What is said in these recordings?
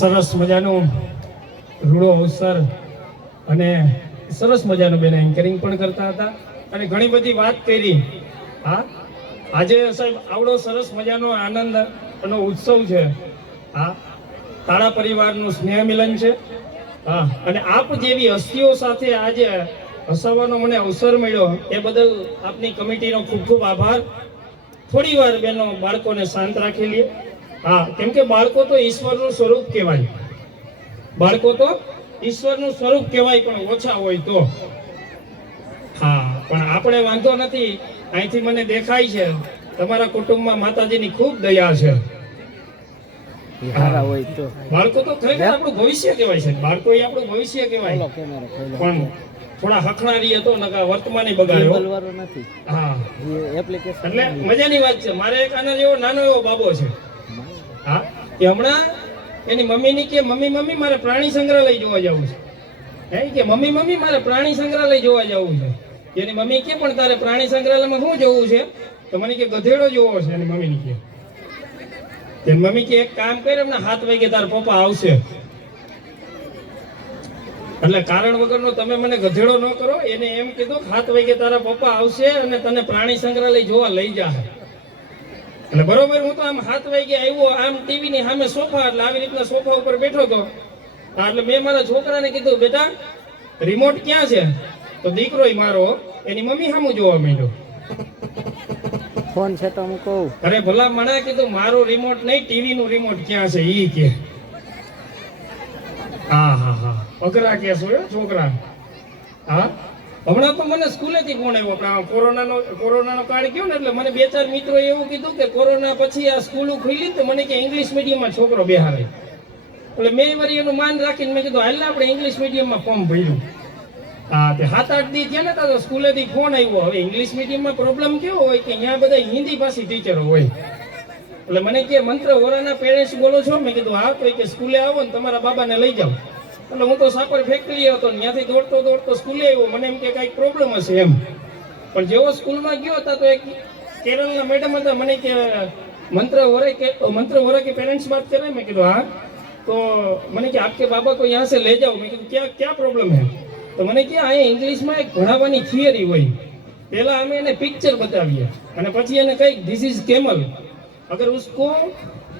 સરસ મજાનો રૂડો અવસર અને સરસ મજાનું બેન એન્કરિંગ પણ કરતા હતા અને ઘણી બધી વાત કરી. હા, આજે સાહેબ આવડો સરસ મજાનો આનંદનો ઉત્સવ છે. હા, તાળા પરિવારનું સ્નેહ મિલન છે. હા, અને આપ જેવી હસ્તીઓ સાથે આજે હસાવવાનો મને અવસર મળ્યો એ બદલ આપની કમિટીનો ખૂબ ખૂબ આભાર. થોડી વાર બેનો બાળકોને શાંત રાખી લે. હા, કેમ કે બાળકો તો ઈશ્વરનું સ્વરૂપ કહેવાય. બાળકો તો ઈશ્વરનું સ્વરૂપ કહેવાય, પણ ઓછા હોય તો. હા, પણ આપણે વાંધો નથી. અહીંથી મને દેખાય છે તમારા કુટુંબમાં માતાજીની ખૂબ દયા છે. બાળકો તો ખરેખર આપણું ભવિષ્ય કહેવાય છે. બાળકો એ આપણું ભવિષ્ય કહેવાય, પણ થોડા હખણારી હતો નકા વર્તમાની બગાડ્યો. હા, એટલે મજાની વાત છે. મારે એક આના જેવો નાનો એવો બાબો છે. હા, કે હમણાં એની મમ્મીની કે મમ્મી મારે પ્રાણી સંગ્રહાલય જોવા જવું છે. હે કે મમ્મી મારે પ્રાણી સંગ્રહાલય જોવા જવું છે. એની મમ્મી કે પણ તારે પ્રાણી સંગ્રહાલયમાં શું જોવું છે? તો મને કે ગધેડો જોવો છે. એની મમ્મીની કે તેની મમ્મી કે એક કામ કરે, એમને 7 વાગે તારા પપ્પા આવશે. એટલે કારણ વગરનો તમે મને ગધેડો ન કરો. એને એમ કીધું 7 વાગે તારા પપ્પા આવશે અને તને પ્રાણી સંગ્રહાલય જોવા લઈ જાય. એટલે બરોબર, હું તો આમ 7 વાગે આવ્યો, આમ ટીવી ની સામે સોફા, એટલે આવી રીતના સોફા ઉપર બેઠો હતો. એટલે મેં મારા છોકરાને કીધું, બેટા રિમોટ ક્યાં છે? તો દીકરો મારો એની મમ્મી સામું જોવા માંડ્યો. ફોન છે તો હું કહું, અરે ભલા મને કીધું મારો રિમોટ નહીં, ટીવી નું રિમોટ ક્યાં છે ઈ કે. હા હા હા, અઘરા કેસ હોય છોકરા. હા, હમણાં તો મને સ્કૂલેથી ફોન આવ્યો. કોરોનાનો કાળ ગયો ને, એટલે મને 2-4 મિત્રો એવું કીધું કે કોરોના પછી આ સ્કૂલો ખુલી તો મને કે ઇંગ્લિશ મીડિયમમાં છોકરો બેહાડે. એટલે મેં વળી એનું માન રાખીને મેં કીધું હાલ આપણે ઇંગ્લિશ મીડિયમમાં ફોર્મ ભર્યું. હા, તે 7-8 દી થયા ને તો સ્કૂલેથી ફોન આવ્યો. હવે ઇંગ્લિશ મીડિયમમાં પ્રોબ્લેમ કેવો હોય કે અહીંયા બધા હિન્દી ભાષી ટીચરો હોય. એટલે મને કે મંત્ર વોરાના પેરેન્ટ્સ બોલો છો? મેં કીધું હા. તો કે સ્કૂલે આવો ને તમારા બાબાને લઈ જાઓ. એટલે હું તો સાપર ફેક્ટરી હતો, ત્યાંથી દોડતો સ્કૂલે આવ્યો. મને એમ કે કઈક પ્રોબ્લેમ હશે એમ. પણ જેવો સ્કૂલમાં ગયો હતા તો એક કેરળના મેડમ હતા. મને કે મંત્ર વોરા કે પેરેન્ટ્સ બાત કરે? મેં કીધું હા. તો મને કે આપકે બાબા को यहाँ से ले जाओ. મેં કીધું क्या प्रॉब्लम है? તો મને કે અહીંયા ઇંગ્લિશમાં એક ભણાવવાની થિયરી હોય. પહેલા અમે એને પિક્ચર બતાવીએ અને પછી એને કઈક ધીસ ઇઝ કેમલ. अगर उसको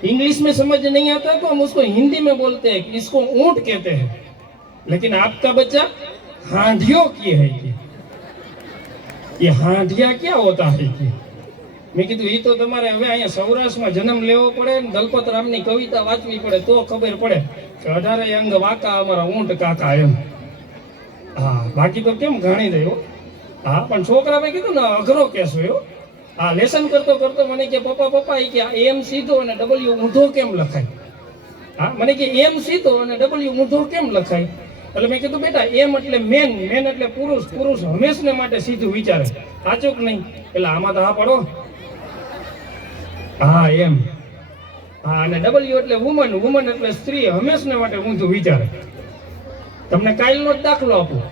इंग्लिश में समझ नहीं आता तो हम उसको हिंदी में बोलते हैं कि इसको ऊंट कहते हैं, लेकिन आपका बच्चा हांडियो किए है कि ये हांडिया क्या होता है कि. મેં કીધું એ તો તમારે હવે અહીંયા સૌરાષ્ટ્રમાં જન્મ લેવો પડે ને દલપત રામની કવિતા વાંચવી પડે તો ખબર પડે કે 18 અંગ વાકા અમારા ઊંટ કાકા એમ. હા, બાકી તો કેમ ઘાણી દયો. હા, પણ છોકરા મેં કીધું ને અઘરો કેસ હોય. હા, લેસન કરતો મને કે પપ્પા કે એમ સીધો અને ડબલ્યુ ઊંધો કેમ લખાય? હા, મને કે એમ સીધો અને ડબલ્યુ ઊંધો કેમ લખાય? એટલે મેં કીધું બેટા એમ એટલે મેન એટલે પુરુષ હંમેશને માટે સીધું વિચારે. સાચું કે નહીં? એટલે આમાં તો હા પડો. હા એમ. હા, અને ડબલ્યુ એટલે વુમન એટલે સ્ત્રી હંમેશને માટે ઊંધું વિચારે. તમને કાલનો જ દાખલો આપું.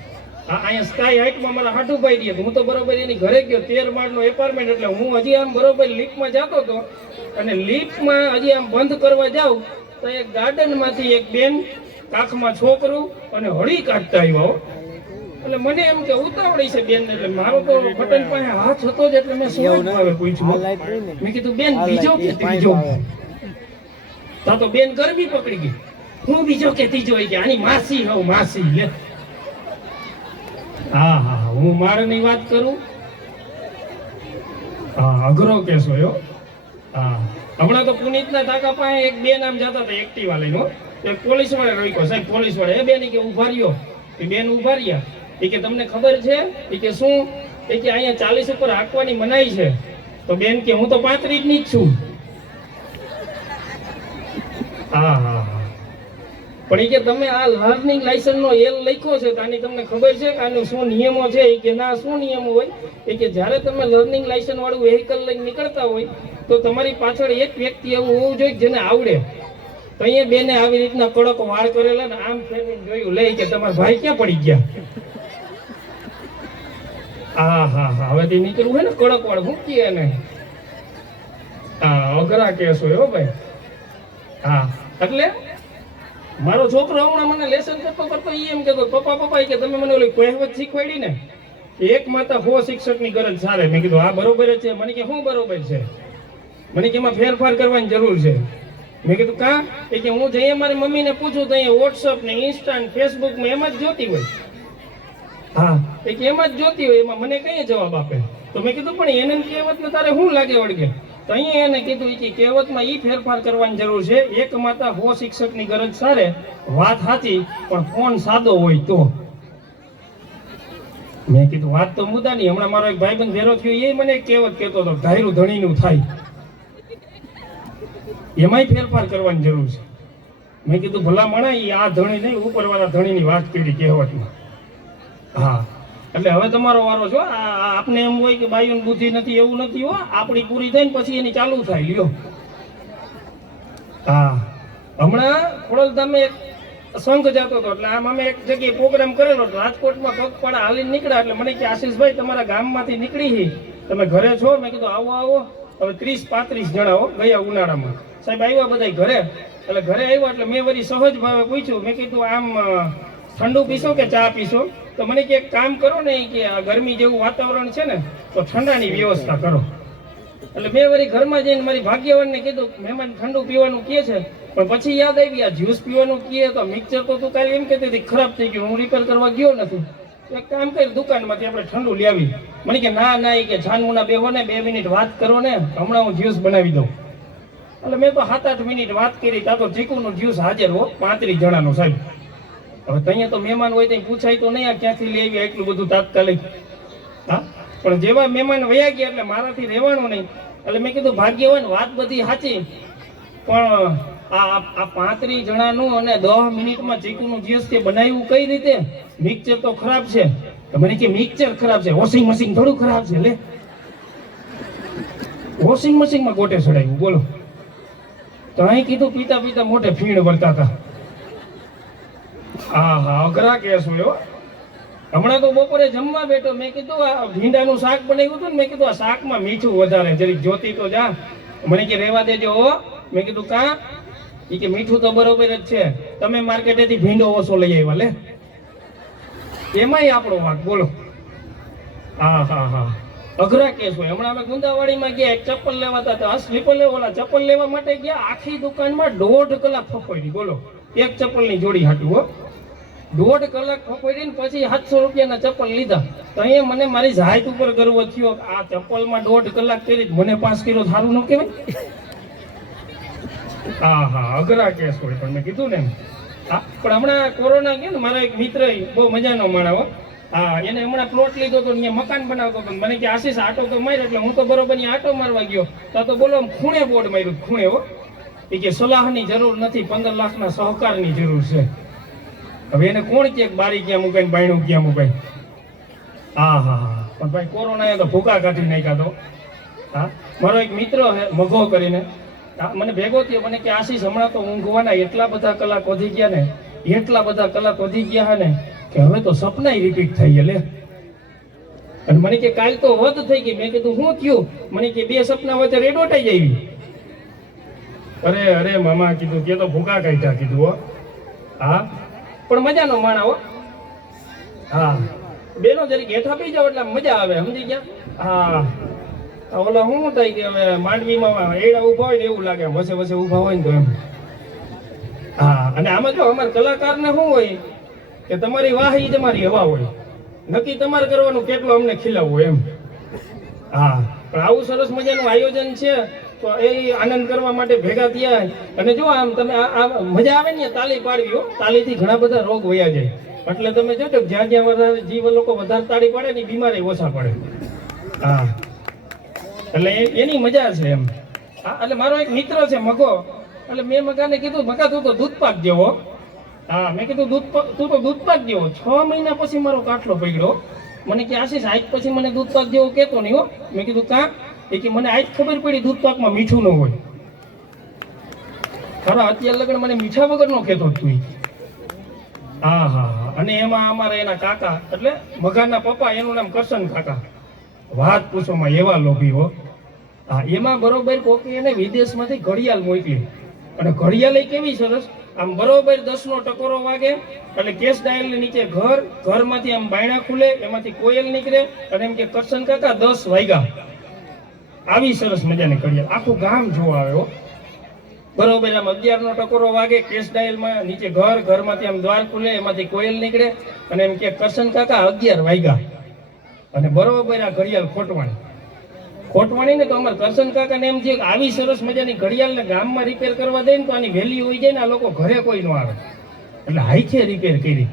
હા, અહીંયા સ્કાય હાઇટમાં મારા હાટુભાઈ રહે. હું તો બરોબર એની ઘરે ગયો. 13 માળનો એપાર્ટમેન્ટ. એટલે હું હજી આમ બરોબર લિફ્ટમાં જતો હતો અને લિફ્ટમાં હજી આમ બંધ કરવા જાઉં તો એક ગાર્ડનમાંથી એક બેન કાખમાં છોકરું અને હળી કાઢતા આવ્યા. એટલે મને એમ કે ઉતાવળી છે બેન. એટલે મારો તો બટન પાસે હાથ હતો જ એટલે મેં સુરજભાવે પૂછ્યું. મેં કીધું બેન બીજો કે ત્રીજો? તો બેન ગરબી પકડી ગઈ. હું બીજો કે ત્રીજો? કે આની માસી હોઉં માસી લે. હા હા, હું મારની વાત કરું. હા, અઘરો કેસ હોય. હા, હમણાં તો પુનિતના ટાકા પાસે એક બેન આમ જતા હતા એક્ટિવા લઈને. એક પોલીસ વાળે રોક્યો. સાહેબ પોલીસ વાળે એ બેન કે ઉભા રહ્યો. એ બેન ઉભા રહ્યા. એ કે તમને ખબર છે? એ કે શું? એ કે અહીંયા 40 ઉપર હાંકવાની મનાઈ છે. તો બેન કે હું તો 35 ની જ છું. હા હા હા, પણ એ કે તમે આ લર્નિંગ લાયસન્સ નો એલ લખ્યો છે તો આની તમને ખબર છે કે આનો શું નિયમો છે? એ કે ના, શું નિયમો હોય? એ કે જ્યારે તમે લર્નિંગ લાયસન્સ વાળું વેહિકલ લઈને નીકળતા હોય તો તમારી પાછળ એક વ્યક્તિ એવું હોવું જોઈએ જેને આવડે. તો અહીંયા બેને આવી રીતના કડક વાળ કરેલા ને આમ ફેરવીને જોયું. લે કે તમારા ભાઈ ક્યાં પડી ગયા? હા હવે થી નીકળવું હોય ને કડક વાળ મૂકીએ એને. હા અઘરા કેસ હોય હો ભાઈ. હા એટલે મારો છોકરો હમણાં મને લેસન કરતો કરતો ઈ એમ કહેતો પપ્પા કે તમે મને ઓલી કહેવત શીખવાડી ને એક માતા 100 શિક્ષકની ગરજ સારે. મેં કીધું હા બરોબર જ છે. મને કે શું બરોબર છે? મને કે એમાં ફેરફાર કરવાની જરૂર છે. મેં કીધું કા? એ કે હું જઈએ મારી મમ્મીને પૂછું તો અહીંયા વોટ્સઅપ ને ઇન્સ્ટા ને ફેસબુક માં એમાં જ જોતી હોય. હા એ કે એમાં જ જોતી હોય, એમાં મને કઈ જવાબ આપે? તો મેં કીધું પણ એને કહેવત ને તારે શું લાગે વળગે? તો અહીંયા એને કીધું કે કહેવતમાં ઈ ફેરફાર કરવાની જરૂર છે. એક માતા 100 શિક્ષકની ગરજ સારે. વાત સાચી, પણ ફોન સાદો હોય તો. મેં કીધું વાત તો મુદ્દાની. હમણાં મારો એક ભાઈબંધ ભેરો થયો એ મને એક કહેવત કહેતો હતો, ધાયરું ધણીનું થાય. એમાંય ફેરફાર કરવાની જરૂર છે. મેં કીધું ભલા મણા ઈ આ ધણી નહીં ઉપરવાળા ધણીની વાત કરી કહેવતમાં. હા એટલે હવે તમારો વારો છો. આપને એમ હોય કે બાયુની બુદ્ધિ નથી, એવું નથી હો. આપણી પૂરી થઈને પછી એની ચાલુ થાય. લ્યો હા હમણાં ખોડલધામે એક સંઘ જતો હતો એટલે આમ અમે એક જગ્યાએ પ્રોગ્રામ કરેલો હતો રાજકોટમાં. પગપાળા હાલીને નીકળ્યા એટલે મને કે આશીષભાઈ તમારા ગામમાંથી નીકળી તમે ઘરે છો? મેં કીધું આવો. હવે 30-35 જણા હો ગયા ઉનાળામાં. સાહેબ આવ્યા બધા ઘરે. એટલે ઘરે આવ્યા એટલે મેં વળી સહજ ભાવે પૂછ્યું. મેં કીધું આમ ઠંડુ પીશો કે ચા પીશો? તો મને કે એક કામ કરો ને કે આ ગરમી જેવું વાતાવરણ છે ને તો ઠંડાની વ્યવસ્થા કરો. એટલે મેં વળી ઘરમાં જઈને મારી ભાગ્યવાનને કીધું મહેમાન ઠંડુ પીવાનું કહે છે, પણ પછી યાદ આવી આ જ્યુસ પીવાનું કહે તો મિક્સર તો તું કાલે એમ કહેતી હતી ખરાબ થઈ ગયું, હું રિપેર કરવા ગયો નથી. એક કામ કરી દુકાનમાંથી આપણે ઠંડુ લઈ આવી. મને કે ના એ કે છાનમુના બેહો ને 2 મિનિટ વાત કરો ને, હમણાં હું જ્યુસ બનાવી દઉં. એટલે મેં તો 7-8 મિનિટ વાત કરી. ત્યાં તો ચીકુનું જ્યુસ હાજર હો 35 જણાનું સાહેબ. હવે ત્યાં તો મહેમાન હોય ત્યાં પૂછાય તો નહીં આ ક્યાંથી લઈ આવી એટલું બધું તાત્કાલિક. હા પણ જેવા મહેમાન વયા ગયા એટલે મારાથી રહેવાનું નહીં. એટલે મેં કીધું ભાગ્યવાન વાત બધી સાચી, પણ આ 35 જણાનું અને 10 મિનિટમાં ચીકુનું જ્યુસ તે બનાવ્યું કઈ રીતે? મિક્સર તો ખરાબ છે. તો મને કે મિક્સર ખરાબ છે, વોશિંગ મશીન થોડું ખરાબ છે? લે વોશિંગ મશીનમાં ગોટે ચડાવ્યું બોલો. તો અહીં કીધું પીતા પીતા મોઢે ફીણ વળતા હતા. હા અઘરા કેસ હોય. હમણાં તો બપોરે જમવા બેઠો. મેં કીધું આ ભીંડાનું શાક બનાવ્યું હતું ને, મેં કીધું આ શાકમાં મીઠું વધારે જરીક જોતી તો જા. મને કે રહેવા દેજો હો. મેં કીધું કા? એ કે મીઠું તો બરોબર જ છે, તમે માર્કેટેથી ભીંડો ઓછો લઈ આવ્યા. લે એમાંય આપણો વાંક બોલો. હા અઘરા કેસ હોય. હમણાં અમે ગુંદાવાડીમાં ગયા, એક ચપ્પલ લેવાતા હતા. સ્લીપર ઓલા ચપ્પલ લેવા માટે ગયા, આખી દુકાનમાં 1.5 કલાક ફફોડી બોલો. એક ચપ્પલની જોડી હાટું હો. 1.5 કલાક ફફોડીને પછી 700 રૂપિયાના ચપ્પલ લીધા. તો અહીંયા મને મારી જાત ઉપર ગર્વ થયો. આ ચપ્પલમાં 1.5 કલાક કરી મને પાસ કર્યો, સારું ન કહેવાય? હા અઘરા કેસ હોય. પણ મેં કીધું ને હા પણ હમણાં કોરોના ગયો ને, મારા એક મિત્ર બહુ મજાનો માણસ. હા એને હમણાં પ્લોટ લીધો હતો, અહીંયા મકાન બનાવતો હતો. મને કે આશીષ આટો તો માર્યો. એટલે હું તો બરોબર આટો મારવા ગયો તો બોલો ખૂણે બોર્ડ માર્યું, ખૂણે હો. એ કે સલાહની જરૂર નથી, 15 લાખના સહકારની જરૂર છે. હવે એને કોણ કે બારી ક્યાં મુકાય, બાયણું ક્યાં મુકાય? હા પણ ભાઈ કોરોનાએ તો ભૂકા કાઢી નાખ્યા તો. હા મારો એક મિત્ર છે મઘો કરીને, મને ભેગો થયો. મને કે આશીષ હમણાં તો ઊંઘવાના એટલા બધા કલાક વધી ગયા ને, એટલા બધા કલાક વધી ગયા ને કે હવે તો સપનાય રિપીટ થઈ ગયા. લે અને મને કે કાલ તો વધ થઈ ગઈ. મેં કીધું શું થયું? મને કે 2 સપના વચ્ચે રેડોટાઈ જાય. અરે મામા કીધું કે તો ભૂકા કાઢ્યા કીધું હો. હા પણ મજાનો માણા હો. હા બેનો જરીક હેઠા પી જાવ એટલે મજા આવે, સમજી ગયા? હા ઓલા શું થાય કે હવે માંડવીમાં એડા ઊભા હોય ને એવું લાગે, વસે ઊભા હોય ને તો એમ. હા અને આમાં જો અમારા કલાકારને શું હોય કે તમારી વાહ ઈ તમારી હવા હોય, નક્કી તમારે કરવાનું કેટલું અમને ખીલાવવું એમ. હા પણ આવું સરસ મજાનું આયોજન છે તો એ આનંદ કરવા માટે ભેગા થયા. અને જો આમ તમે મજા આવે ને તાળી પાડવી હો. તાળીથી ઘણા બધા રોગ વયા જાય. એટલે તમે જોજો જ્યાં વધારે જીવ લોકો વધારે તાળી પાડે ને બીમારી ઓછા પડે. હા એટલે એની મજા છે એમ. હા એટલે મારો એક મિત્ર છે મગો. એટલે મેં મગાને કીધું મગા તું તો દૂધપાક જેવો. હા મેં કીધું તું તો દૂધપાક જેવો. 6 મહિના પછી મારો કાટલો પકડ્યો. મને કે આશીષ આજ પછી મને દૂધપાક જેવો કહેતો નહીં હો. મેં કીધું કાં? એ કે મને આજ ખબર પડી દૂધપાકમાં મીઠું ન હોય. ખરા અત્યારે લગન મને મીઠા વગર નો કહેતો તું. હા હા હા. અને એમાં અમારા એના કાકા એટલે મઘાના પપ્પા એનું નામ કરશન કાકા. વાત પૂછોમાં એવા લોભી હો. હા એમાં બરોબર કોકી એને વિદેશમાંથી ઘડિયાળ મોકલી અને ઘડિયાળ ય કેવી સરસ આમ બરોબર 10નો ટકોરો વાગે એટલે કેશ ડાયલ નીચે ઘર, ઘરમાંથી આમ બાયણા ખુલે, એમાંથી કોયલ નીકળે અને એમ કે કરશન કાકા 10 વાગ્યા. આવી સરસ મજાની ઘડિયાળ આખું ગામ જોવા આવે હો. બરોબર આમ 11નો ટકોરો વાગે કેશ ડાયલમાં નીચે ઘર, ઘરમાંથી આમ દ્વાર ખુલે, એમાંથી કોયલ નીકળે અને એમ કે કરશન કાકા 11 વાગ્યા. અને બરોબર આ ઘડિયાળ ખોટવાણી ને તો અમારે કરશન કાકાને એમ થયું કે આવી સરસ મજાની ઘડિયાળને ગામમાં રિપેર કરવા દે ને તો આની વેલ્યુ હોઈ જાય ને, આ લોકો ઘરે કોઈ ન આવે એટલે હાઈથે રિપેર કરી.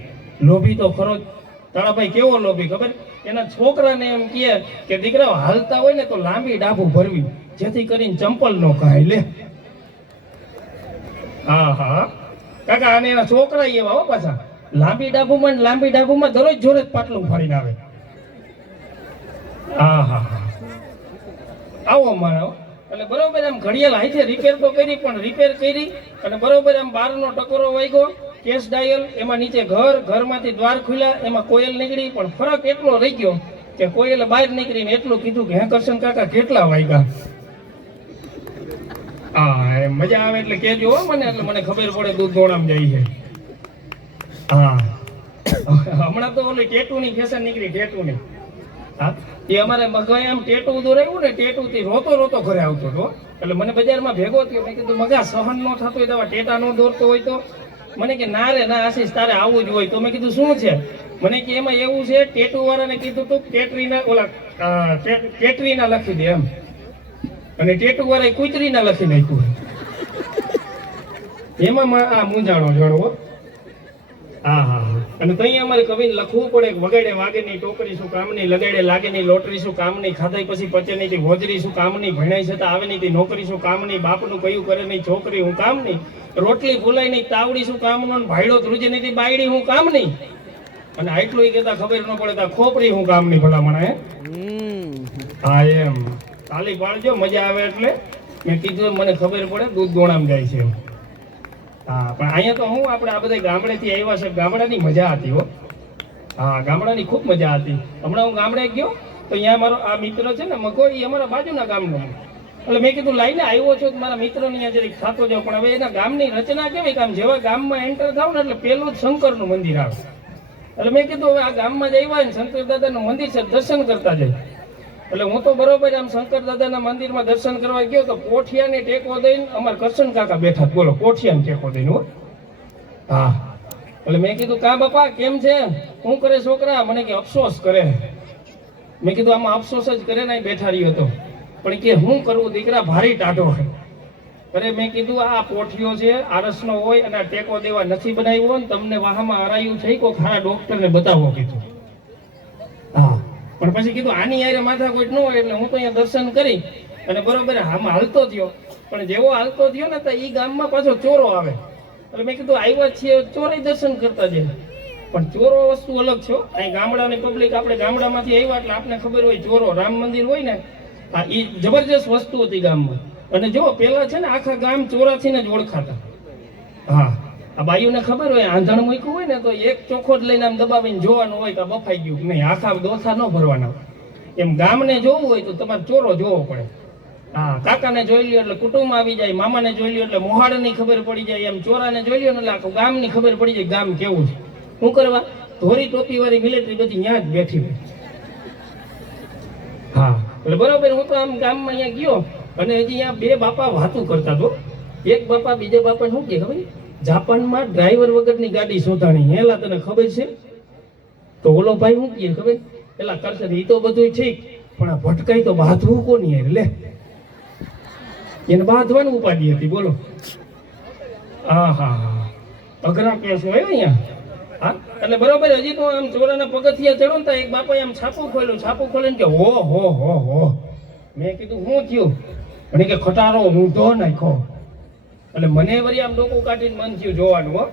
લોભી તો ખરો જ. તારાભાઈ કેવો લોભી ખબર? એના છોકરાને એમ કહે કે દીકરાઓ હાલતા હોય ને તો લાંબી ડાભું ભરવી જેથી કરીને ચંપલ નો ખાય લે. હા હા કાકા અને એના છોકરા એવા હો પાછા લાંબી ડાભુમાં દરરોજ જોડે જ પાટલું ફરીને આવે. હા હા હા આવો મારો એટલે બરોબર આમ ઘડિયાળ હાથે રિપેર તો કરી પણ રિપેર કરી અને બરોબર આમ 12નો ટકોરો વાગ્યો કેશ ડાયલ, એમાં નીચે ઘર, ઘરમાંથી દ્વાર ખુલ્યા, એમાં કોયલ નીકળી. પણ ફરક એટલો રહી ગયો કે કોયલે બહાર નીકળીને એટલું કીધું કે હે કરશન કાકા કેટલા વાગ્યા? હા એ મજા આવે એટલે કેજો હો મને, એટલે મને ખબર પડે દૂધ દોડામ જાય છે. હા હમણાં તો ઓલી ટેટુની ફેશન નીકળી, ટેટુની. હા એ અમારે મગાએ આમ ટેટુ દોરાયું ને, ટેટુ થી રોતો ઘરે આવતો હતો. એટલે મને બજારમાં ભેગો થયો, મેં કીધું મગા સહન ન થતું હોય તો ટેટા નો દોરતો હોય તો? મને કે ના રે ના આશીષ તારે આવવું જ હોય. તો મેં કીધું શું છે? મને કે એમાં એવું છે ટેટુ વાળાને કીધું તું કેટરીના ઓલા કેટરીના લખી દે એમ, અને ટેટુ વાળા કુતરીના લખી નાખ્યું. એમાં આ મૂંઝાણો જણવો. હા હા હા. અને તઈ અમારે કવિને લખવું પડે કે વગાડે વાગે નહીં ટોકરી શું કામની, લગાડે લાગે નહીં લોટરી શું કામની, ખાધાઈ પછી પચે નહીં હોજરી શું કામની, ભણાઈ છતાં આવે નહીં નોકરી શું કામની, બાપનું કયું કરે નહીં છોકરી હું કામની, રોટલી ફૂલાય નહીં તાવડી શું કામનો, ભાઈડો ધ્રુજે નહીં બાયડી હું કામની. અને આટલું કહેતા ખબર ન પડે તો ખોપરી હું કામની ભલામણ. હે હા એમ તાલી પાડજો મજા આવે એટલે. મેં કીધું મને ખબર પડે દૂધ દોણામ જાય છે. હા પણ અહીંયા તો હું આપણે આ બધા ગામડેથી આવ્યા છે, ગામડાની મજા હતી હો. હા ગામડાની ખૂબ મજા હતી. હમણાં હું ગામડે ગયો તો અહીંયા મારો આ મિત્ર છે ને મગો, એ અમારા બાજુના ગામનો. એટલે મેં કીધું લાઈને આવ્યો છો મારા મિત્રની અહીંયા જરીક થતો જાવ. પણ હવે એના ગામની રચના કેવી કે આમ જેવા ગામમાં એન્ટર થાવ ને એટલે પેલું જ શંકરનું મંદિર આવે. એટલે મેં કીધું હવે આ ગામમાં જ આવ્યા ને શંકર દાદાનું મંદિર છે, દર્શન કરતા જાય. એટલે હું તો બરોબર આમ શંકર દાદાના મંદિરમાં દર્શન કરવા ગયો તો કોઠિયાને ટેકો દઈને અમારા કરશન કાકા બેઠા. બોલો કોઠિયાને ટેકો દઈને હો. હા એટલે મેં કીધું કા બાપા કેમ છે, શું કરે છોકરા? મને કે અફસોસ કરે. મેં કીધું આમાં અફસોસ જ કરે ને બેઠા રહ્યો હતો. પણ કે હું કરવું દીકરા ભારી ટાઢો હોય. અરે મેં કીધું આ પોઠિયો છે આરસનો હોય અને આ ટેકો દેવા નથી બનાવ્યો હોય ને તમને વાહમાં હરાયું છે કોઈ ખારા ડોક્ટરને બતાવો કીધું. હા પણ પછી કીધું આની યારે માથા કોઈ ન હોય એટલે હું તો અહીંયા દર્શન કરી અને બરોબર આમાં હાલતો થયો. પણ જેવો હાલતો થયો ને તો એ ગામમાં પાછો ચોરો આવે. એટલે મેં કીધું આવ્યા છીએ ચોરે દર્શન કરતા જાય. પણ ચોરો વસ્તુ અલગ છે. અહીં ગામડાની પબ્લિક આપણે ગામડામાંથી આવ્યા એટલે આપણે ખબર હોય ચોરો રામ મંદિર હોય ને, હા એ જબરજસ્ત વસ્તુ હતી ગામમાં. અને જો પેલા છે ને આખા ગામ ચોરાથી જ ઓળખાતા. હા આ બાયુને ખબર હોય આંધણ મૂક્યું હોય ને તો એક ચોખ્ખો જ લઈને આમ દબાવીને જોવાનું હોય કે બફાઈ ગયું કે નહીં, આખા દોથા ન ભરવાના. એમ ગામને જોવું હોય તો તમારે ચોરો જોવો પડે. હા કાકાને જોઈ લ્યો એટલે કુટુંબ આવી જાય, મામાને જોઈ લ્યો એટલે મોહાડની ખબર પડી જાય, એમ ચોરાને જોઈ લ્યો એટલે આખું ગામની ખબર પડી જાય ગામ કેવું છે. શું કરવા? ધોરી ટોપી વાળી મિલિટરી બધી ત્યાં જ બેઠી હોય. હા એટલે બરોબર હું તો આમ ગામમાં અહીંયા ગયો અને હજી અહીંયા બે બાપા વાતું કરતા હતો. એક બાપા બીજા બાપાને શું કે ખબર, જાપાનમાં ડ્રાઈવર વગરની ગાડી શોધાણી. હેલા તને ખબર છે? તો ઓલો ભાઈ શું કહે ખબર, પેલા કરશે એ તો બધું ઠીક પણ આ ભટકાઈ તો બાંધવું કોની યાર લે, એને બાંધવાનું ઉપાધિ હતી. બોલો હા હા હા અઘરા કેસ હોય અહીંયા. હા એટલે બરોબર હજી તો આમ ચોરાના પગથિયા ચડો ને એક બાપાએ આમ છાપું ખોલ્યું. છાપું ખોલીને કે હો. મેં કીધું શું થયું? મને કે ખટારો ઊંધો નાખ્યો. એટલે મને વળી આમ ડોકું કાઢીને મન થયું જોવાનું. હો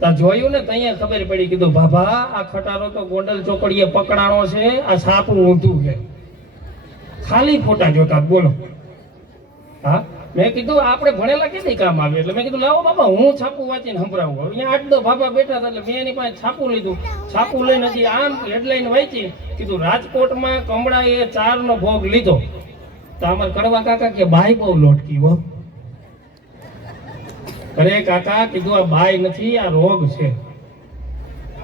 ત્યાં જોયું ને ત્યાં ખબર પડી. કીધું બાબા આ ખટારો તો ગોંડલ ચોકડીએ પકડાણો છે, આ સાપું ઊંધું છે. ખાલી ફોટા જોતા બોલો. હા મેં કીધું આપણે ભણેલા કેથી કામ આવે, એટલે મેં કીધું લાવો બાપા હું છાપું વાંચીને સંભળાવું. હવે અહીંયા 8-10 ભાભા બેઠા હતા એટલે મેં એની પાસે છાપું લીધું. છાપું લઈને હજી આમ હેડલાઈન વાંચી, કીધું રાજકોટમાં કમળાએ 4નો ભોગ લીધો. તો અમારા કડવા કાકા કે બાઈ બહુ લોટકી હો. અરે કાકા કીધું આ બાઈ નથી, આ રોગ છે.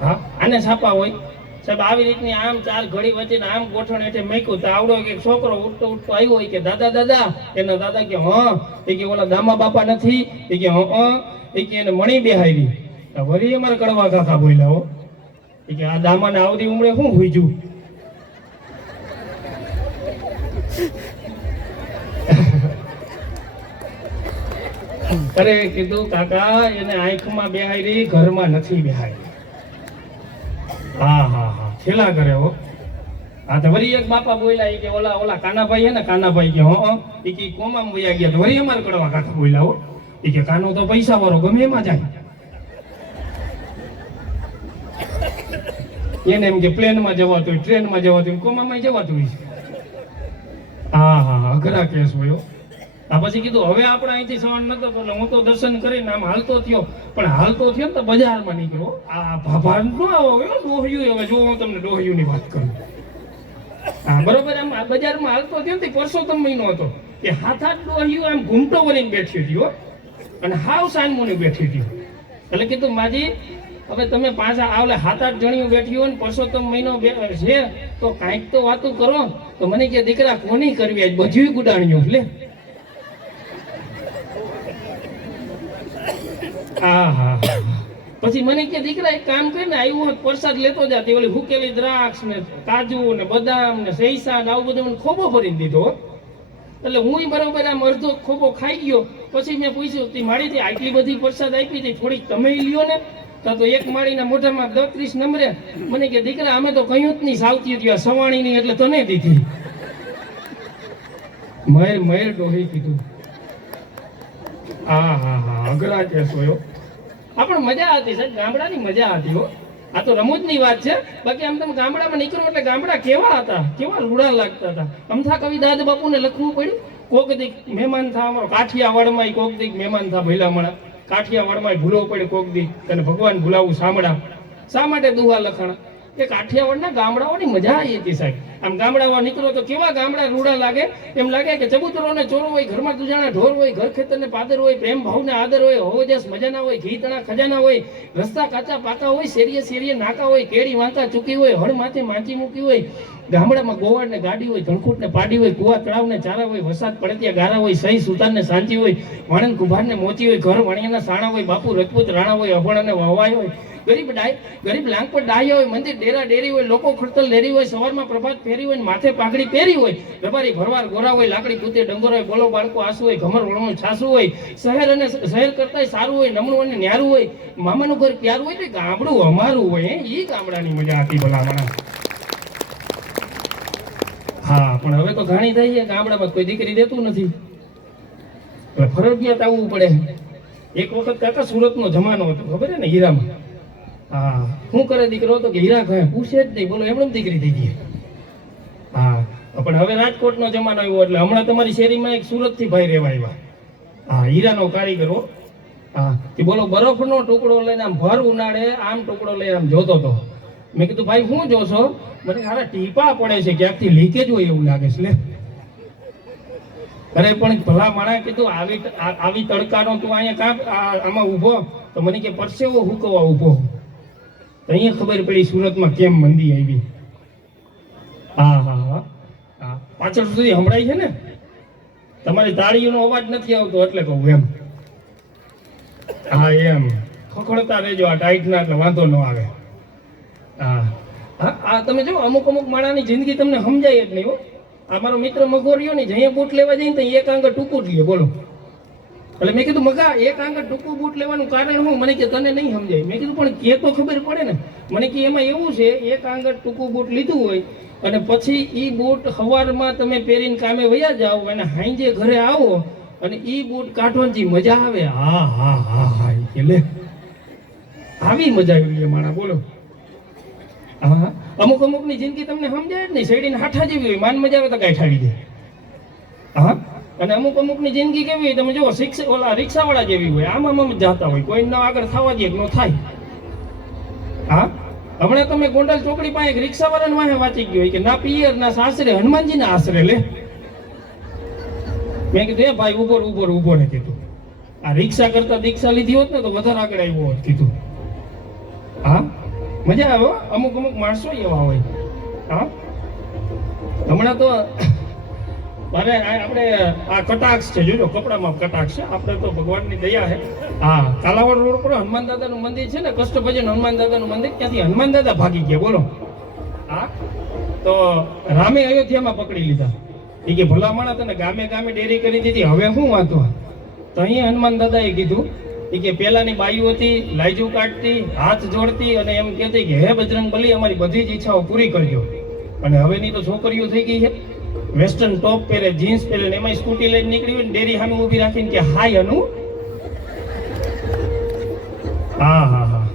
હા આને છાપા હોય સાહેબ. આવી રીતની આમ 4 ઘડી વચ્ચે આમ ગોઠણ હેઠે મૂક્યું તો આવડો એક છોકરો ઉઠતો ઉઠતો આવ્યો હોય કે દાદા દાદા. એના દાદા કે હા. એ કે ઓલા દામા બાપા નથી. એ કે હા. એ કે એને મણી બેહારી. વળી અમારા કડવા કાકા બોલ્યા હો. એ કે આ દામાને આવડી ઉમરે શું હુઈજું. અરે કીધું કાકા એને આંખમાં બેહારી, ઘરમાં નથી બેહારી. હા હા હા છેલ્લા કરે હો. હા તો વળી એક બાપા બોલ્યા. એ કે ઓલા કાનાભાઈ હે ને, કાનાભાઈ કે હા. એ કે કોમામાં વયા ગયા. તો વળી અમારે કડવા કાકા બોલ્યા હો. એ કે કાનો તો પૈસા વાળો ગમે એમાં જાય. એને એમ કે પ્લેનમાં જવાતું હોય, ટ્રેનમાં જવાતું હોય, કોમામાં જવાતું હોય. હા હા અઘરા કેસ હોય. આ પછી કીધું હવે આપણે અહીંથી સવાન નતો એટલે હું તો દર્શન કરીને આમ હાલતો થયો. પણ હાલતો થયો ને તો બજારમાં નીકળો. આ ભાભા ન આવો ડોહ્યું. હવે જો હું તમને ડોહ્યુંની વાત કરું. હા બરોબર. આમ બજારમાં હાલતો થયો ને પરસોત્તમ મહિનો હતો કે 7-8 ડોહ્યું આમ ઘૂમટો વળીને બેઠી હતી હો. અને હાવ સાનમુની બેઠી હતી. એટલે કીધું માજી હવે તમે પાછા આવલે 7-8 જણીઓ બેઠી હોય ને પરસોત્તમ મહિનો છે તો કાંઈક તો વાતું કરો. તો મને કે દીકરા કોની કરવી આજ બધું ગુડાણ્યું લે. હા હા પછી મને કે દીકરા એક કામ કરીને આવ્યું હોત પ્રસાદ લેતો જાતી. ઓલી હુકેલી દ્રાક્ષ ને કાજુ ને બદામ ને સૈસા ને આવું બધું મને ખોબો ભરીને દીધો. એટલે હું બરોબર આમ અડધો ખોબો ખાઈ ગયો. પછી મેં પૂછ્યું તી મારીથી આટલી બધી પ્રસાદ આપી હતી થોડીક તમે લ્યો ને. તો એક માળીના મોઢામાં 30 નંબરે. મને કે દીકરા અમે તો કયું જ નહીં સાવતી હતી સવાણીની એટલે તને દીધી. મહેર ડોહી કીધું. હા હા હા અઘરા કેસ હોય. આ પણ મજા હતી સાહેબ, ગામડાની મજા હતી હો. આ તો રમૂજની વાત છે. બાકી આમ તમે ગામડામાં નીકળો એટલે ગામડા કેવા હતા, કેવા રૂડા લાગતા હતા. અમથા કવિ દાદ બાપુને લખવું પડ્યું. કોક દીક મહેમાન થા અમારો કાઠિયાવાડમાં કોક દીક મહેમાન થા ભઈલામણા. કાઠિયાવાડમાં ભૂલવો પડે કોક દીક અને ભગવાન ભૂલાવું સાંભળા. શા માટે દુહા લખાણા? એ કાઠિયાવાડના ગામડાઓની મજા આવી હતી સાહેબ. આમ ગામડામાં નીકળો તો કેવા ગામડા રૂડા લાગે. એમ લાગે કે ચબૂતરો ને ચોરો હોય, ઘરમાં દુજાણા ઢોર હોય, ઘર ખેતર ને પાદર હોય, પ્રેમ ભાવ ને આદર હોય, હોવજસ મજાના હોય, ઘી તણા ખજાના હોય, રસ્તા કાચા પાકા હોય, શેરીએ શેરીએ નાકા હોય, કેડી વાંકા ચૂકી હોય, હળ માથે માંચી મૂકી હોય. ગામડામાં ગોવાળ ને ગાડી હોય, ધણકૂટ ને પાડી હોય, કુવા તળાવ ને ચારા હોય, વરસાદ પડે ત્યાં ગારા હોય, સહી સુતાર ને સાંચી હોય, વાણંદ કુભાર ને મોચી હોય, ઘર વણિયાના સાણા હોય, બાપુ રજપૂત રાણા હોય, અભણ અને વહવાય હોય, ગરીબ લાંગ પર ડાહ્યા હોય, મંદિર ડેરા ડેરી હોય, લોકો ખડતલ લેરી હોય, સવારમાં પ્રભાત ફેરી હોય, માથે પાઘડી પહેરી હોય, રબારી ભરવાર ગોરા હોય, લાકડી કૂતે ડંગર હોય, બોલો બાળકો આસુ હોય, ઘમર વળવાનું છાસુ હોય, શહેર કરતા સારું હોય, નમણું અને ન્યારું હોય, મામાનું ઘર પ્યારું હોય, તો ગામડું અમારું હોય. એ ગામડાની મજા હતી ભલામણા. હા પણ હવે તો ઘણી થઈ છે ગામડામાં કોઈ દીકરી દેતું નથી એટલે ફરજિયાત આવવું પડે. એક વખત કાકા સુરતનો જમાનો હતો ખબર છે ને, હીરામાં. હા શું કરે દીકરો હતો કે હીરા કહે પૂછે જ નહીં, બોલો એમણે દીકરી થઈ ગઈ. હા પણ હવે રાજકોટનો જમાનો આવ્યો એટલે હમણાં તમારી શેરીમાં એક સુરતથી ભાઈ રહેવા આવ્યા. હા હીરાનો કારીગરો. હા એ બોલો બરફનો ટુકડો લઈને આમ ભર ઉનાળે આમ ટુકડો લઈને આમ જોતો હતો. મેં કીધું ભાઈ શું જોશો? મને સારા ટીપા પડે છે, ક્યાંકથી લીકેજ હોય એવું લાગે છે લે. અરે પણ ભલા માણા કીધું આવી તડકાનો તું અહીંયા આમાં ઊભો તો મને કે પરસેવો હુકવા ઊભો. તો અહીંયા ખબર પડી સુરતમાં કેમ મંદી આવી. હા હા હા હા પાછળ સુધી સંભળાય છે ને? તમારી તાળીઓનો અવાજ નથી આવતો એટલે કહું એમ. હા એમ ખખડતા રહેજો આ ટાઈટના એટલે વાંધો ન આવે. હા હા તમે જો અમુક માણાની જિંદગી તમને સમજાય જ નહીં હો. આ મારો મિત્ર મગોરિયો ને જઈએ બૂટ લેવા જઈને તો એક આંગળ ટૂંકું જ લે બોલો. એટલે મેં કીધું મગા એક આંગળ ટૂંકું બૂટ લેવાનું કારણ શું? મને કે તને નહીં સમજાય. મેં કીધું પણ કે તો ખબર પડે ને. મને કે એમાં એવું છે એક આંગળ ટૂંકું બૂટ લીધું હોય અને પછી એ બૂટ સવારમાં તમે પહેરીને કામે વયા જાઓ અને હાંજે ઘરે આવો અને એ બૂટ કાઢવાની મજા આવે. હા હા હા હા એટલે આવી મજા આવી એ માણા બોલો. હા અમુકની જિંદગી તમને સમજાય જ નહીં. શેરડીને હાઠા જેવી હોય, માન મજા આવે તો ગાંઠ આવી જાય. હા અને અમુક અમુકની જિંદગી કેવી હોય તમે જુઓ, ઓલા રિક્ષાવાળા જેવી હોય, આમ જ જાતા હોય, કોઈ ન આગળ થવા દે ન થાય. હા, હમણાં તમે ગોંડલ ચોકડી પાસે એક રિક્ષાવાળાને વાહે વાંચી ગયો હોય કે ના પિયર ના સાસરે હનુમાનજીના આશરે લે. મેં કીધું એ ભાઈ ઉભો ને કીધું, આ રિક્ષા કરતા દીક્ષા લીધી હોત ને તો વધારે આગળ આવ્યો હોત કીધું. હા, મજા આવે હો. અમુક માણસો એવા હોય. હા, હમણાં તો મારે આપણે આ કટાક્ષ છે, જોજો કપડામાં કટાક્ષ છે, આપણે તો ભગવાનની દયા છે. હા, કાલાવાડ રોડ પર હનુમાન દાદાનું મંદિર છે ને, કષ્ટભજન હનુમાન દાદાનું મંદિર, ત્યાંથી હનુમાન દાદા ભાગી ગયા બોલો. હા, તો રામે અયોધ્યામાં પકડી લીધા. એ કે ભલા માણા તને ગામે ગામે ડેરી કરી દીધી, હવે શું વાંધો? તો અહીંયા હનુમાન દાદાએ કીધું એ કે પેલાની બાઈઓ હતી, લાઈજુ કાઢતી, હાથ જોડતી અને એમ કહેતી કે હે બજરંગ બલી, અમારી બધી જ ઈચ્છાઓ પૂરી કરજો. અને હવેની તો છોકરીઓ થઈ ગઈ છે, વેસ્ટર્ન ટોપ પહેરે, જીન્સ પહેરે, એમાં સ્કૂટી લઈને નીકળી હોય ને ડેરી સામે ઊભી રાખીને કે હાય અનુ. હા હા હા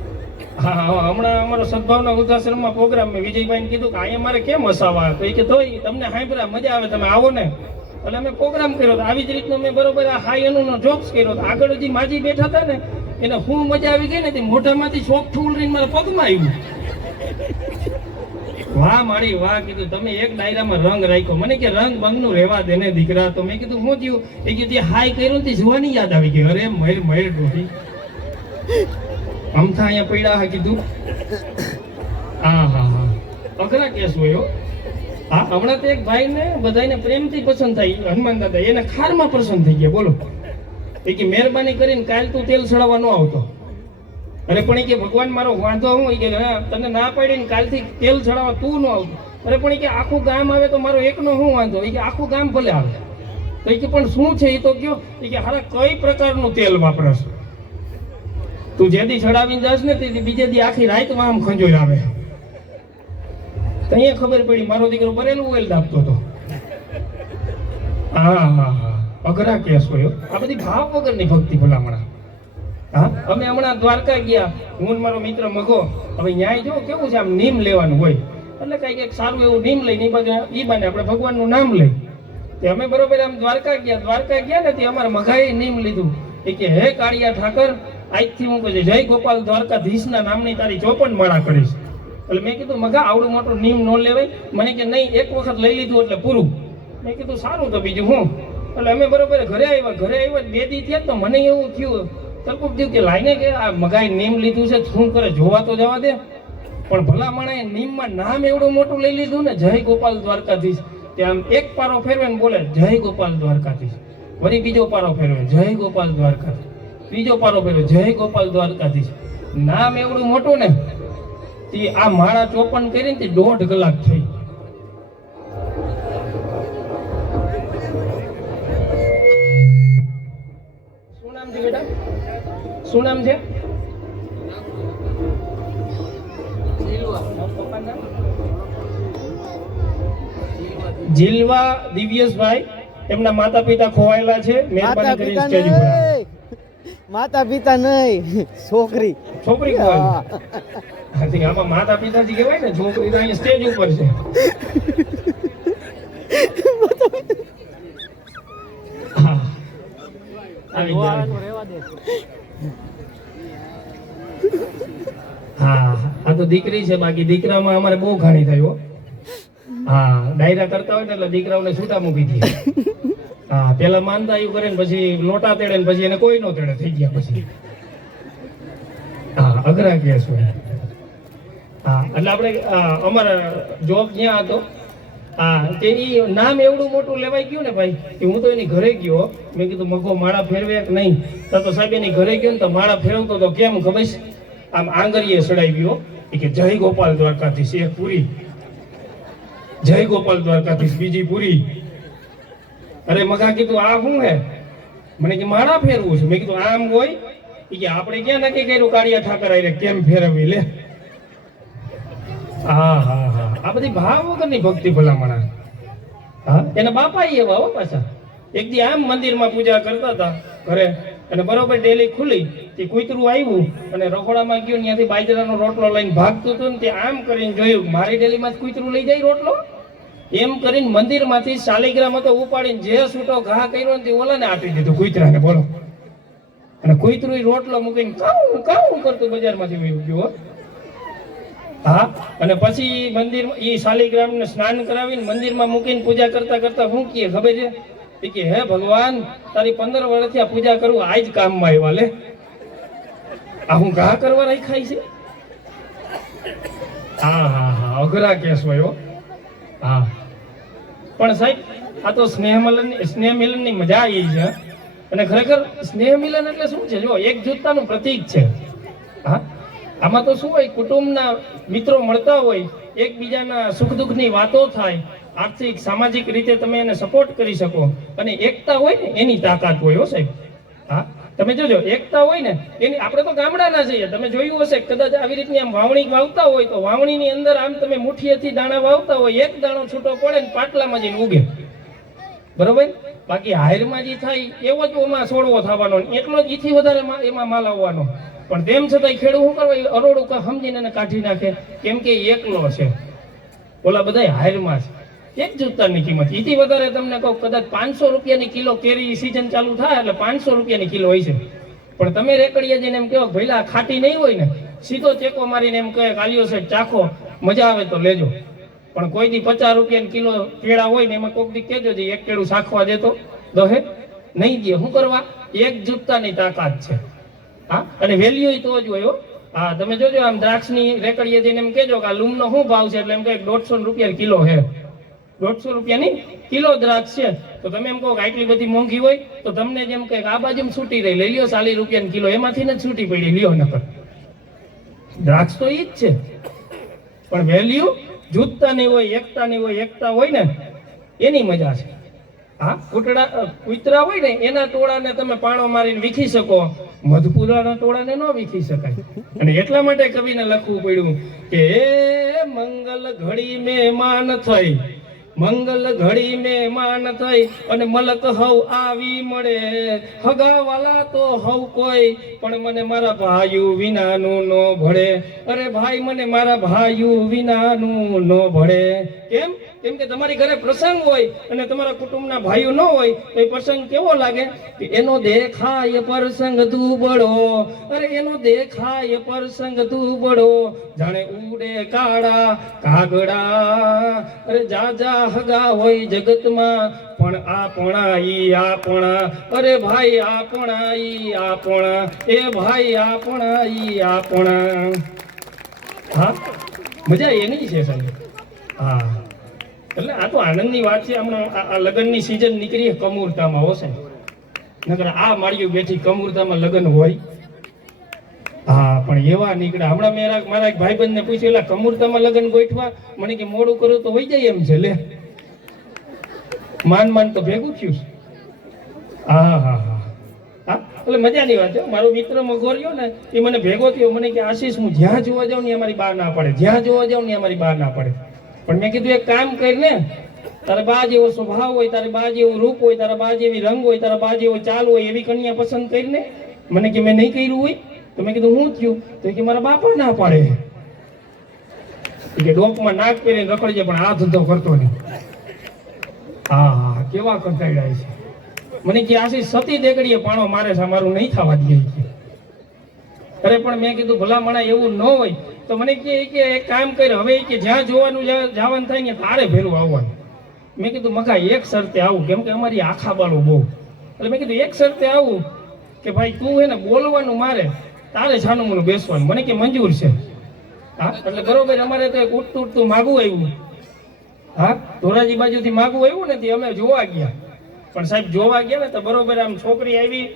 હા, હમણાં અમારો સદભાવના વૃદ્ધાશ્રમમાં પ્રોગ્રામ મેં વિજયભાઈને કીધું કે અહીંયા મારે કેમ હસાવા? તો એ કે તોય તમને સાંભળ્યા મજા આવે, તમે આવો ને. એટલે અમે પ્રોગ્રામ કર્યો તો આવી જ રીતનો મેં બરોબર આ હાય અનુનો જોક્સ કર્યો તો આગળ જે માજી બેઠા હતા ને એને હું મજા આવી ગઈ ને તે મોઢામાંથી શોખ ઠૂલરીને મારા પગમાં આવ્યું. વાહ મારી વાહ, કીધું તમે એક ડાયરામાં રંગ રાખ્યો. મને કે રંગ બંગનું રહેવા દે ને દીકરા. તો મેં કીધું શું થયું? એ કીધું હાય કર્યું તે જોવાની યાદ આવી ગઈ. અરે મયર ડોહી અમથા અહીંયા પડ્યા હા કીધું. હા હા હા, અઘરા કેસ હોય હો. હા, હમણાં તો એક ભાઈને બધાને પ્રેમથી પસંદ થાય હનુમાન દાદા, એને ખારમાં પસંદ થઈ ગયા બોલો. એ કે મહેરબાની કરીને કાલ તું તેલ ચડાવવા ન આવતો. અરે પણ એ કે ભગવાન મારો વાંધો હું? એ કે તને ના પાડીને કાલથી તેલ ચડાવવા તું ન આવતો. અરે પણ એ કે આખું ગામ આવે તો મારો એકનો શું વાંધો? એ કે આખું ગામ ભલે આવે. તો એ કે પણ શું છે એ તો કયો? એ કે હારા કઈ પ્રકારનું તેલ વાપરશ? તું જેથી ચડાવીને જાશ ને તેથી બીજે દી આખી રાતમાં આમ ખંજોઈ આવે. અહીંયા ખબર પડી મારો દીકરો બરેલું ઓઇલ દાબતો હતો. હા હા હા, અઘરા કેસ હોય. આ બધી ભાવ વગરની ભક્તિ ભલામણા. હા, અમે હમણાં દ્વારકા ગયા, હું મારો મિત્ર મગો. હવે ન્યાય જો કેવું છે, આમ નીમ લેવાનું હોય એટલે કઈક સારું એવું નીમ લઈને ઈ બાને આપણે ભગવાનનું નામ લઈ. તે અમે બરોબર આમ દ્વારકા ગયા ને તે અમારા મગાએ નીમ લીધું. એ કે હે કાળિયા ઠાકર, આજથી હું કહું જય ગોપાલ દ્વારકાધીશના નામની તારી 54 માળા કરીશ. એટલે મેં કીધું મગા આવડું મોટું નીમ ન લેવાય. મને કે નહીં, એક વખત લઈ લીધું એટલે પૂરું. મેં કીધું સારું તો બીજું હું. એટલે અમે બરોબર ઘરે આવ્યા 2 દી થયા તો મને એવું થયું તરકુબ થયું કે લાઈને કે આ મગાઈ નીમ લીધું છે શું કરે, જોવા તો જવા દે. પણ ભલા માણે નીમમાં નામ એવડું મોટું લઈ લીધું ને, જય ગોપાલ દ્વારકાધીશ. ત્યાં આમ એક પારો ફેરવે ને બોલે જય ગોપાલ દ્વારકાધીશ, વળી બીજો પારો ફેરવે જય ગોપાલ દ્વારકાધીશ, બીજો પારો ફેરવે જય ગોપાલ દ્વારકાધીશ. નામ એવડું મોટું ને તે આ માળા 54 કરીને તે 1.5 કલાક થઈ. શું નામ છે બેટા? શું નામ છે? જીલવા દિવ્યેશભાઈ. એમના માતા પિતા ખોવાયેલા છે, મહેરબાની કરીને સ્ટેજ ઉપર આવો. માતા પિતા નહીં, છોકરી ખોવાયેલી. આમાં માતા પિતાજી કહેવાય ને, છોકરી તો અહીંયા સ્ટેજ ઉપર છે. હા, આ તો દીકરી છે, બાકી દીકરામાં અમારે બહુ ઘાણી થયો. હા, ડાયરા કરતા હોય ને એટલે દીકરાઓને છૂટા મૂકી દે. હા, પેલા માનતા એવું કરે ને પછી લોટા તેડે ને પછી એને કોઈ નો તેડે થઈ ગયા પછી. હા, અઘરા કેસ હોય. હા, એટલે આપણે અમારા જોબ જ્યાં હતો, હા, તેની નામ એવડું મોટું લેવાઈ ગયું ને ભાઈ કે હું તો એની ઘરે ગયો. મેં કીધું મગો માળા ફેરવે કે નહીં? તો સાહેબ એની ઘરે ગયો ને તો માળા ફેરવતો તો કેમ ખબર છે, આમ આંગળીએ સડાવ્યો કે જય ગોપાલ દ્વારકાધીશ, એક પૂરી, જય ગોપાલ દ્વારકાધીશ બીજી પૂરી. અરે મગા કીધું આ શું હે? મને કે માળા ફેરવું છે. મેં કીધું આમ હોય? કે આપણે ક્યાં નક્કી કર્યું કાળિયા ઠાકર આવીને કેમ ફેરવી લે? હા હા હા, આ બધી ભાવ વગરની ભક્તિ ભલામણા. હા, એના બાપા એવા હો પાછા. એક દી આમ મંદિરમાં પૂજા કરતા હતા ઘરે, અને બરોબર ડેલી ખુલી તે કૂતરું આવ્યું અને રખોડામાં ગયું, ત્યાંથી બાજરાનો રોટલો લઈને ભાગતું હતું ને તે આમ કરીને જોયું મારી ડેલીમાં જ કૂતરું લઈ જાય રોટલો. એમ કરીને મંદિરમાંથી શાલિગ્રામ હતો ઉપાડીને જે છૂટો ઘા કર્યો ને તે ઓલાને આપી દીધું કૂતરાને, બોલો. અને કૂતરું ઈ રોટલો મૂકીને કાઉ કાઉ કરતું બજારમાંથી વયું ગયું હો. હા, અને પછી મંદિર ઈ શાલિગ્રામને સ્નાન કરાવીને મંદિરમાં મૂકીને પૂજા કરતા કરતા શું કહે ખબર છે? એ કે હે ભગવાન, તારી 15 વર્ષથી આ પૂજા કરું, આજ કામમાં આવ્યા લે. આ હું ઘા કરવા રાખાય છે? હા હા હા, અઘરા કેસ હોય હો. હા, પણ સાહેબ આ તો સ્નેહ મિલનની મજા આવી છે. અને ખરેખર સ્નેહ મિલન એટલે શું છે? જો એકજૂથતાનું પ્રતીક છે. હા, આમાં તો શું હોય, કુટુંબના મિત્રો મળતા હોય, એકબીજાના સુખ દુઃખની વાતો થાય, આર્થિક સામાજિક રીતે તમે એને સપોર્ટ કરી શકો, અને એકતા હોય ને એની તાકાત હોય હો સાહેબ. હા, તમે જોજો, એકતા હોય ને એની, આપણે તો ગામડાના છીએ, તમે જોયું હશે કદાચ આવી રીતની આમ વાવણી વાવતા હોય તો વાવણીની અંદર આમ તમે મુઠ્ઠીએથી દાણા વાવતા હોય, એક દાણો છૂટો પડે ને પાટલામાં જઈને ઉગે, બરોબર. બાકી હાયરમાં જે થાય એવો જ એમાં છોડવો થવાનો, એટલો જ ઈથી વધારે એમાં માલ આવવાનો. પણ તેમ છતાં ખેડૂત શું કરવા, અરોડું સમજીને એને કાઢી નાખે, કેમ કે એકલો છે, ઓલા બધા હાયરમાં છે. એકજૂથતાની કિંમત ઈથી વધારે તમને કહું, કદાચ 500 રૂપિયાની કિલો કેરી સીઝન ચાલુ થાય એટલે 500 રૂપિયાની કિલો હોય છે. પણ તમે રેકડીએ જઈને એમ કહો ભઈલા ખાટી નહીં હોય ને, સીધો ચેકો મારીને એમ કહે કાલિયો સાહેબ ચાખો, મજા આવે તો લેજો. પણ કોઈ દી 50 રૂપિયાની કિલો કેળા હોય ને એમાં કોક દી કહેજો જે એક કેળું શાખવા દેતો દહે નહીં દે. શું કરવા? એકજૂથતાની તાકાત છે. હા, અને વેલ્યુ તો જ હોય હો. હા, તમે જોજો આમ દ્રાક્ષની રેકડીએ જઈને એમ કહેજો કે આ લૂમનો શું ભાવ છે, એટલે એમ કહે 150 રૂપિયા કિલો છે. 150 રૂપિયાની કિલો દ્રાક્ષ છે. તો તમે એમ કહો કે આટલી બધી મોંઘી હોય તો તમને જેમ કહે આ બાજુ છૂટી રહી, લઈ લ્યો 40 રૂપિયાની કિલો, એમાંથી જ છૂટી પડી લ્યો. નકર દ્રાક્ષ તો ઈ જ છે, પણ વેલ્યુ જૂથતાની હોય, એકતાની હોય. એકતા હોય ને એની મજા છે. હા, કૂતરા હોય ને એના ટોળાને તમે પાણો મારીને વીખી શકો, મધપુરાના ટોળાને ન વીખી શકાય. અને એટલા માટે કવિને લખવું પડ્યું કે એ મંગલ ઘડી મહેમાન થઈ, મંગલ ઘડી મહેમાન થઈ, અને મલક હવ આવી મળે, હગાવાલા તો હવ કોઈ, પણ મને મારા ભાઈઓ વિનાનું નો ભળે. અરે ભાઈ, મને મારા ભાઈઓ વિનાનું નો ભળે. કેમ? કેમ કે તમારી ઘરે પ્રસંગ હોય અને તમારા કુટુંબના ભાઈઓ ન હોય તો એ પ્રસંગ કેવો લાગે? કે એનો દેખાય પ્રસંગ દુબળો, અરે એનો દેખાય પ્રસંગ દુબળો, જાણે ઉડે કાળા કાગડા. અરે જાજા હગા હોય જગતમાં, પણ આપણા ઈ આપણા, અરે ભાઈ આપણા ઈ આપણા, એ ભાઈ આપણા ઈ આપણા. હા, મજા એની છે સાહેબ. હા, એટલે આ તો આનંદની વાત છે. હમણાં આ લગ્નની સિઝન નીકળી કમૂરતામાં હશે, નકર આ માળીઓ બેઠી કમૂરતામાં લગ્ન હોય. હા, પણ એવા નીકળ્યા. હમણાં મારા એક ભાઈબંધને પૂછ્યું, એટલે કમૂરતામાં લગ્ન ગોઠવા, મને કે મોડું કરું તો હોય જાય એમ છે. લે, માન તો ભેગું થયું. હા હા હા હા, એટલે મજાની વાત છે. મારો મિત્ર મગોરિયો ને એ મને ભેગો થયો, મને કે આશીષ, હું જ્યાં જોવા જાઉં ને અમારી બા ના પડે, જ્યાં જોવા જાઉં ને અમારી બા ના પડે. પણ મેં કીધું એક કામ કરીને, તારા બા જેવો સ્વભાવ હોય, તારી બા જેવું રૂપ હોય, તારા બા જેવી રંગ હોય, તારા બા જેવો ચાલ હોય, એવી કન્યા પસંદ કરીને. મને કે મેં નહીં કર્યું હોય. તો મેં કીધું હું થયું? તો કે મારા બાપા ના પાડે કે ડોકમાં નાક પહેરીને રખડજે, પણ આ ધંધો કરતો નહીં. હા હા, કેવા કંટાળ્યા છે. મને કે આશી સતી દેકડીએ પાણો મારે છે, મારું નહીં થવા દે. અરે પણ મેં કીધું ભલા મણા એવું ન હોય તો મને કે એક કામ કર, હવે કે જ્યાં જોવાનું જવાનું થાય ને તારે ભેરું આવવાનું. મેં કીધું મખા એક શરતે આવું, કેમ કે અમારી આખા બાળો બહુ. એટલે મેં કીધું એક શરતે આવું કે ભાઈ તું એને બોલવાનું મારે, તારે છાનું મને બેસવાનું. મને કે મંજૂર છે. હા, એટલે બરોબર. અમારે તો એક ઉઠતું માગવું આવ્યું. હા, ધોરાજી બાજુથી માગવું આવ્યું ને તે અમે જોવા ગયા. પણ સાહેબ જોવા ગયા ને તો બરોબર આમ છોકરી આવી,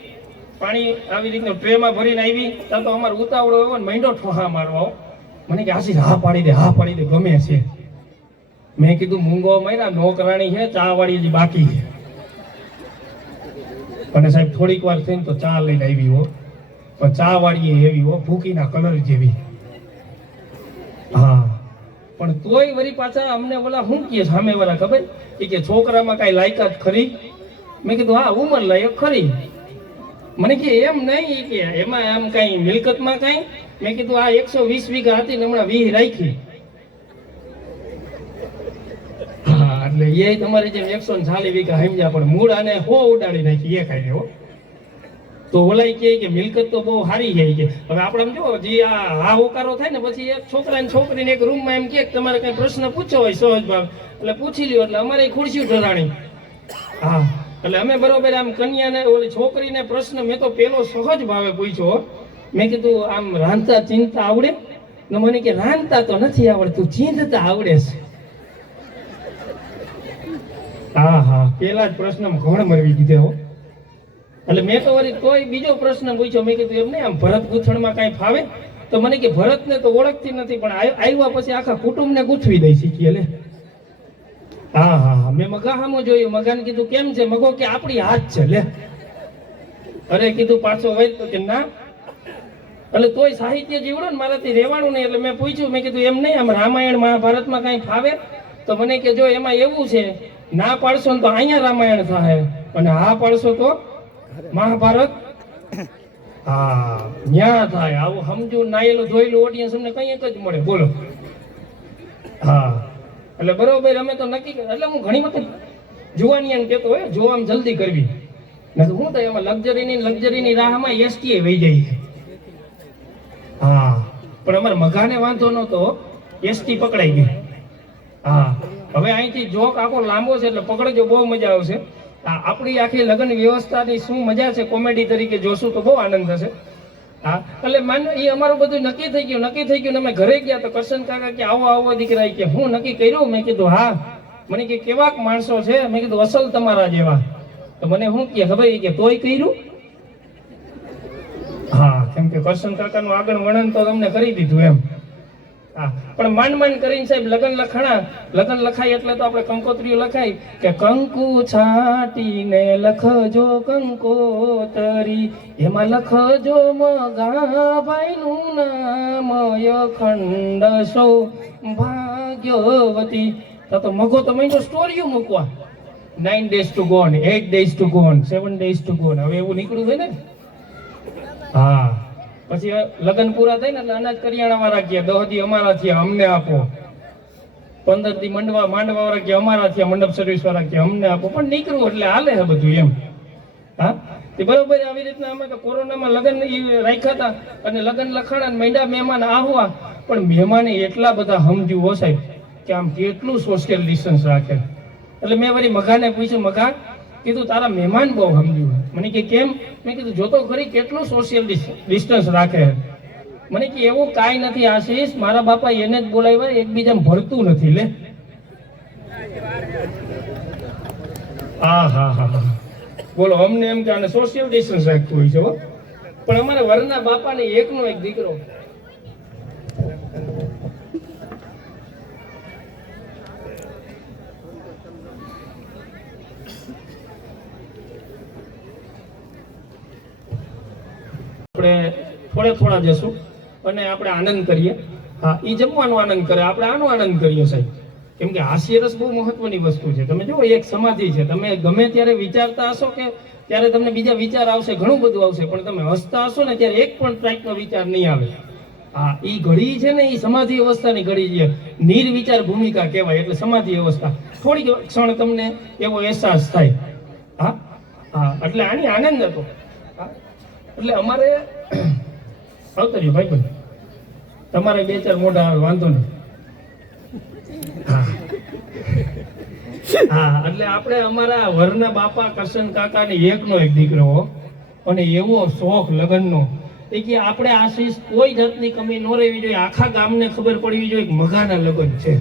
પાણી આવી રીતનું ટ્રેમાં ભરીને આવી, ત્યાં તો અમારે ઉતાવળો એવો ને મહિનો ઠોહા મારવા. મને કે આશીષ હા પાડી દે, હા પાડી દે, ગમે છે. મેં કીધું મૂંગો મહિના નોકરાણી છે, ચા વાળી જ બાકી છે. અને સાહેબ થોડીક વાર થઈને તો ચા લઈને આવી હો, પણ ચા વાળી એવી હો, ભૂકીના કલર જેવી. હા, પણ તોય વળી પાછા અમને ઓલા શું કહે સામે વાળા ખબર કે છોકરામાં કઈ લાયકાત ખરી? મેં કીધું હા, ઉંમર લાયક ખરી. મને કે એમ નહીં, કે એમાં એમ કઈ મિલકતમાં કઈ? મેં કીધું આ 120 વીઘા હતી ને હમણાં 20 રાખી. હા, એટલે એ તમારી જેમ 140 વીઘા સમજ્યા પણ મૂળ આને હો ઉડાડી નાખી એ ખાઈ હો. તો ઓલાય કે મિલકત તો બહુ સારી છે કે હવે આપણે આમ જો જે આ હોકારો થાય ને પછી એક છોકરા ને છોકરીને એક રૂમમાં એમ કે તમારે કઈ પ્રશ્ન પૂછ્યો હોય સહજ ભાવ એટલે પૂછી લ્યો એટલે અમારે ખુરશી ઢરાણી. હા એટલે અમે બરોબર આમ કન્યાને ઓલી છોકરીને પ્રશ્ન મેં તો પેલો સહજ ભાવે પૂછ્યો. મેં કીધું આમ રાંધતા ચીંધતા આવડે ને મને કે રાંધતા તો નથી આવડતું ચીંધતા આવડે છે. હા હા પેલા જ પ્રશ્નમાં ઘણ મરવી દીધે હો. એટલે મેં તો વળી કોઈ બીજો પ્રશ્ન પૂછ્યો. મેં કીધું એમ નહીં આમ ભરત ગૂંથણમાં કાંઈ ફાવે તો મને કે ભરતને તો ઓળખતી નથી પણ આવ્યા પછી આખા કુટુંબને ગૂંથવી દઈ શીખીએ લે. હા હા હા મેં મગા સામું જોયું. મગાને કીધું કેમ છે? મગો કે આપણી હાથ છે લે. અરે કીધું પાછો હોય તો કે ના. એટલે તોય સાહિત્ય જીવડો ને મારાથી રહેવાનું નહીં. એટલે મેં પૂછ્યું મેં કીધું એમ નહીં આમ રામાયણ મહાભારતમાં કાંઈ ફાવે તો મને કે જો એમાં એવું છે ના પાડશો ને તો અહીંયા રામાયણ થાય અને હા પાડશો તો મહાભારત. હા ન્યા થાય. આવું સમજુ નાયેલું ધોયેલું ઓડિયન્સ અમને કઈ એક જ મળે બોલો. હા એટલે બરોબર અમે તો નક્કી એટલે હું ઘણી વખત જોવાની એમ કેતો હોય જો આમ જલ્દી કરવી ને હું તો એમાં લક્ઝરીની રાહમાં એસટી વહી જાય છે. હા પણ અમારે મઘાને વાંધો નતો એસટી પકડાઈ ગઈ. હા હવે અહીંથી જોક આખો લાંબો છે એટલે પકડજો બહુ મજા આવશે. આપણી આખી લગ્ન વ્યવસ્થાની શું મજા છે કોમેડી તરીકે જોશું તો બહુ આનંદ થશે. હા એટલે માનો એ અમારું બધું નક્કી થઈ ગયું ને અમે ઘરે ગયા તો કરશન કાકા કે આવો દીકરા કે હું નક્કી કર્યું. મેં કીધું હા. મને કે કેવાક માણસો છે? મેં કીધું અસલ તમારા જેવા. તો મને શું કે ખબર કે તોય કર્યું. હા કેમ કે કરશન કાકાનું આગળ વર્ણન તો તમને કરી દીધું એમ. હા પણ માંડ કરીને સાહેબ લગન લખાય એટલે તો આપણે કંકોત્રીઓ લખાય કે કંકુ છાટીને લખજો કંકોતરી એમાં લખજો મગાભાઈનું નામ અખંડ સૌભાગ્યવતી. તો મગો તો મહિનો સ્ટોરીઓ મૂકવા 9 days to go 8 days to go 7 days to go હવે એવું નીકળ્યું હોય ને. હા પછી લગ્ન પૂરા થાય ને એટલે અનાજ કરિયાણા વાળા ગયા 10 દી અમારા થયા અમને આપો. 15 દી માંડવા વાળા ગયા અમારા થયા. મંડપ સર્વિસ વાળા ગયા અમને આપો. પણ નીકળવું એટલે હાલે છે બધું એમ. હા તે બરોબર આવી રીતના અમે તો કોરોનામાં લગ્ન રાખ્યા હતા અને લગ્ન લખાણા માંડ્યા મહેમાન આવવા પણ મહેમાને એટલા બધા સમજ્યું હો સાહેબ કે આમ કેટલું સોશિયલ ડિસ્ટન્સ રાખે. એટલે મેં વળી મઘાને પૂછ્યું મઘા કીધું તારા મહેમાન બહુ સમજ્યું. મને કે કેમ? મેં કીધું જોતો ખરી કેટલું સોશિયલ ડિસ્ટન્સ રાખે. મને કે એવું કાંઈ નથી આશીષ મારા બાપા એને જ બોલાવ્યા એકબીજાને ભરતું નથી લે. હા હા હા બોલો અમને એમ કે આને સોશિયલ ડિસ્ટન્સ રાખતું હોય છે હો. પણ અમારા વરના બાપાને એકનો એક દીકરો આપણે થોડા જશું અને આપણે આનંદ કરીએ. હા એ જમવાનો આનંદ કરે આપણે આનો આનંદ કરીએ સાહેબ. કેમ કે હાસ્ય રસ બહુ મહત્વની વસ્તુ છે. તમે જુઓ એક સમાધિ છે. તમે ગમે ત્યારે વિચારતા હશો કે ત્યારે તમને બીજા વિચાર આવશે ઘણું બધું આવશે પણ તમે હસતા હશો ને ત્યારે એક પણ ટાઈપનો વિચાર નહીં આવે. હા એ ઘડી છે ને એ સમાધિ અવસ્થાની ઘડી છે. નિર્વિચાર ભૂમિકા કહેવાય એટલે સમાધિ અવસ્થા. થોડીક ક્ષણ તમને એવો અહેસાસ થાય. હા હા એટલે આની આનંદ હતો. હા એટલે અમારે આવતર્યું ભાઈ ભાઈ તમારે 2-4 મોઢા વાંધો નહીં. હા એટલે આપણે અમારા વરના બાપા કરશન કાકા ને એકનો એક દીકરો અને એવો શોખ લગ્નનો એ કે આપણે આશીષ કોઈ જાતની કમી ન રહેવી જોઈએ. આખા ગામને ખબર પડવી જોઈએ કે મઘાના લગ્ન છે.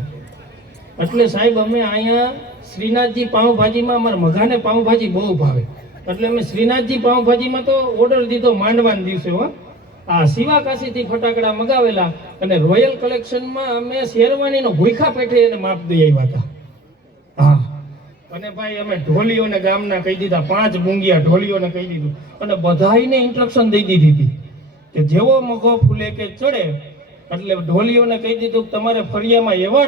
એટલે સાહેબ અમે અહીંયા શ્રીનાથજી પાઉંભાજીમાં અમારા મઘાને પાઉંભાજી બહુ ભાવે એટલે અમે શ્રીનાથજી પાઉંભાજીમાં તો ઓર્ડર દીધો માંડવાના દિવસે હો. આ શિવાકાશીથી ફટાકડા મગાવેલા અને રોયલ કલેક્શનમાં અમે શેરવાનીનો ભૂખા પેઠે એને માપ દઈ આવ્યા હતા. હા અને ભાઈ અમે ઢોલીઓને ગામના કહી દીધા 5 બુંગિયા ઢોલીઓને કહી દીધું અને બધાઈને ઇન્સ્ટ્રક્શન દઈ દીધી હતી કે જેવો મગો ફૂલે કે ચડે એટલે ઢોલીઓને કહી દીધું તમારે ફળિયામાં એવા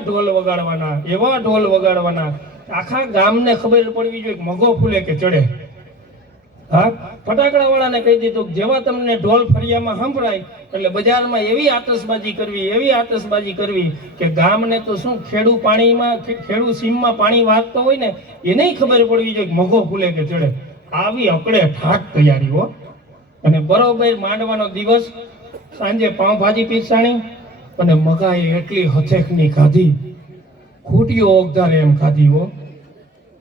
ઢોલ વગાડવાના આખા ગામને ખબર પડવી જોઈએ કે મગો ફૂલે કે ચડે. હા, ફટાકડા વાળાને કહી દીધું કે જેવા તમને ઢોલ ફરિયામાં સંભળાય એટલે બજારમાં એવી આતશબાજી કરવી કે ગામને તો શું ખેડૂ પાણીમાં ખેડૂ સીમમાં પાણી વાગતો હોય ને એને ખબર પડવી જોઈએ કે મઘો ફૂલે કે ચડે. આવી અકડે ઠાક તૈયારી હો. અને બરોબર માંડવાનો દિવસ, સાંજે પાવભાજી પીરસાણી અને મગાએ એટલી હથેકની ખાધી, ખૂટીઓ ઓગધારે એમ ખાધી હો.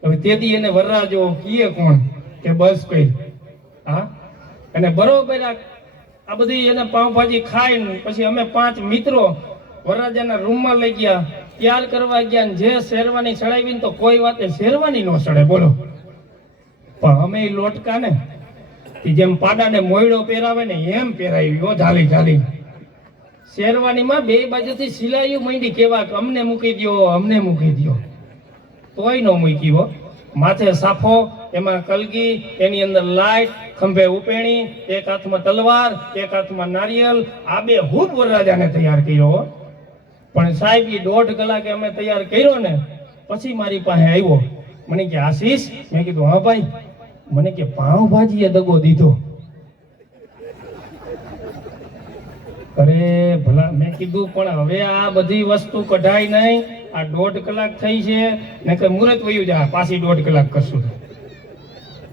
હવે તેથી એને વરરાજો કીએ કોણ કે બસ કઈ. હા, અને બરોબર આ બધી એને પાવભાજી ખાઈને પછી અમે 5 મિત્રો વરરાજાના રૂમમાં લઈ ગયા, તૈયાર કરવા ગયા. જે શેરવાની ચડાવીને તો કોઈ વાતે શેરવાની ન ચડે બોલો. પણ અમે લોટકા ને જેમ પાડાને મોયડો પહેરાવે ને એમ પહેરાવી હો, ઝાલી ઝાલી. શેરવાનીમાં 2 બાજુથી સિલાઈઓ માંડી કેવા કે અમને મૂકી દ્યો, તોય ન મૂકી હો. માથે સાફો, એમાં કલગી, એની અંદર લાઈટ, ખંભે ઉપેણી, એક હાથમાં તલવાર, એક હાથમાં નારિયેલ. આ 2 હૂબ વરરાજાને તૈયાર કર્યો હો. પણ સાહેબ એ 1.5 કલાકે અમે તૈયાર કર્યો ને પછી મારી પાસે આવ્યો. મને કે આશીષ, મેં કીધું હા ભાઈ. મને કે પાવભાજીએ દગો દીધો. અરે ભલા, મેં કીધું પણ હવે આ બધી વસ્તુ કઢાય નહીં, આ 1.5 કલાક થઈ છે ને કે મુહૂર્ત વયું જાય, પાછી 1.5 કલાક કરશું.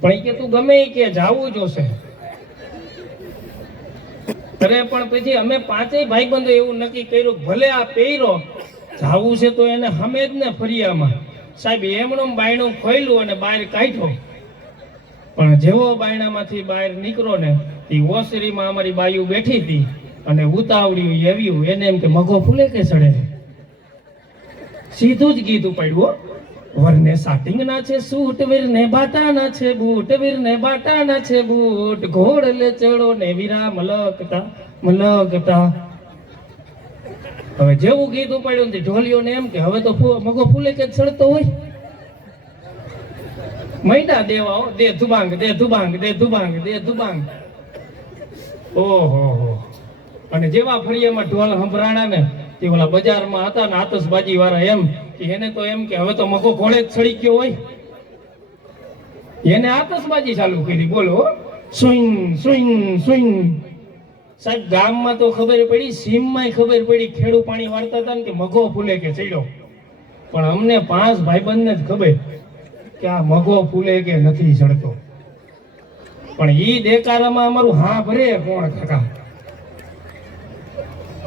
પણ એ કે તું ગમે એ કે જાવું જોશે. અરે પણ પછી અમે 5 ભાઈબંધો એવું નક્કી કર્યું ભલે આ પહેરો જાવું છે તો એને હમે જ ને ફરિયામાં. સાહેબ એમણું બાયણું ખોલ્યું અને બહાર કાઢ્યો. પણ જેવો બાયણામાંથી બહાર નીકળો ને એ ઓસરીમાં અમારી બાયુ બેઠી હતી અને ઉતાવળ્યું એવ્યું એને એમ કે મઘો ફૂલે કે ચડે. સીધું જ ગીત ઉપાડ્યું. વરને સાટિંગ ના છે સૂટ, વીરને બાટાના છે બૂટ, વીરને બાટાના છે બૂટ, ઘોડ લે ચડો ને વીરા મલકતા. હવે જેવું ગીત ઉપાડ્યું ને ઢોલિયોને એમ કે હવે તો મઘો ફૂલે કે ચડતો હોય. મૈડા દેવા, દે ધુબાંગ. ઓહો. અને જેવા ફળિયામાં ઢોલ સંભળાણા ને તે ઓલા બજારમાં હતા ને આતશબાજી વાળા એમ કે એને તો એમ કે હવે તો મઘો ઘોડે જ ચડી ગયો હોય. એને આતશબાજી ચાલુ કરી બોલો. સ્વિંગ. સાહેબ ગામમાં તો ખબર પડી, સીમમાં ખબર પડી, ખેડૂ પાણી વાળતા હતા ને કે મઘો ફૂલે કે ચડ્યો. પણ અમને 5 ભાઈબંધને જ ખબર કે આ મઘો ફૂલે કે નથી ચડતો. પણ ઈ દેકારામાં અમારું હા ભરે કોણ કાકા.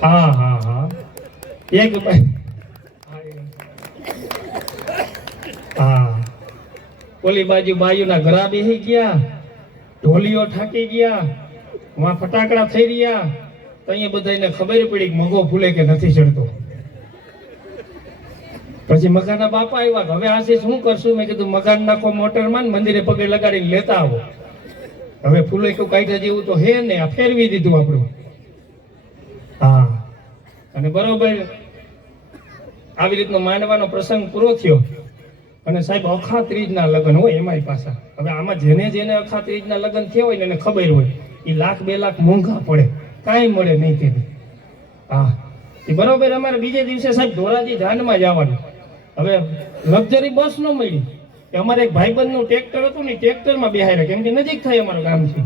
હા એક હા ઓલી બાજુ બાયુના ઘરા બેસી ગયા, ઢોલીઓ થાકી ગયા, વાં ફટાકડા થઈ રહ્યા. તો અહીંયા બધાને ખબર પડી કે મઘો ફૂલે કે નથી ચડતો. પછી મકાનના બાપા આવ્યા, હવે આશીષ શું કરશું? મેં કીધું મકાન નાખો મોટરમાં, મંદિરે પગે લગાડીને લેતા આવો. હવે ફૂલે તો કાઢ્યા જેવું તો હે ને, આ ફેરવી દીધું આપણું. હા, અને બરોબર આવી રીતનો માંડવાનો પ્રસંગ પૂરો થયો. અને સાહેબ અખાત્રીજના લગ્ન હોય એમાંય પાછા. હવે આમાં જેને અખાત્રીજના લગ્ન થયા હોય ને એને ખબર હોય એ 1,00,000-2 લાખ મોંઘા પડે, કાંઈ મળે નહીં તેથી. હા, એ બરોબર અમારે બીજે દિવસે સાહેબ ધોરાજી જાનમાં જવાનું. હવે લક્ઝરી બસ ન મળી કે અમારે એક ભાઈબંધનું ટ્રેક્ટર હતું ને, ટ્રેક્ટરમાં બેહાડ્યા, કેમ કે નજીક થાય અમારું ગામથી.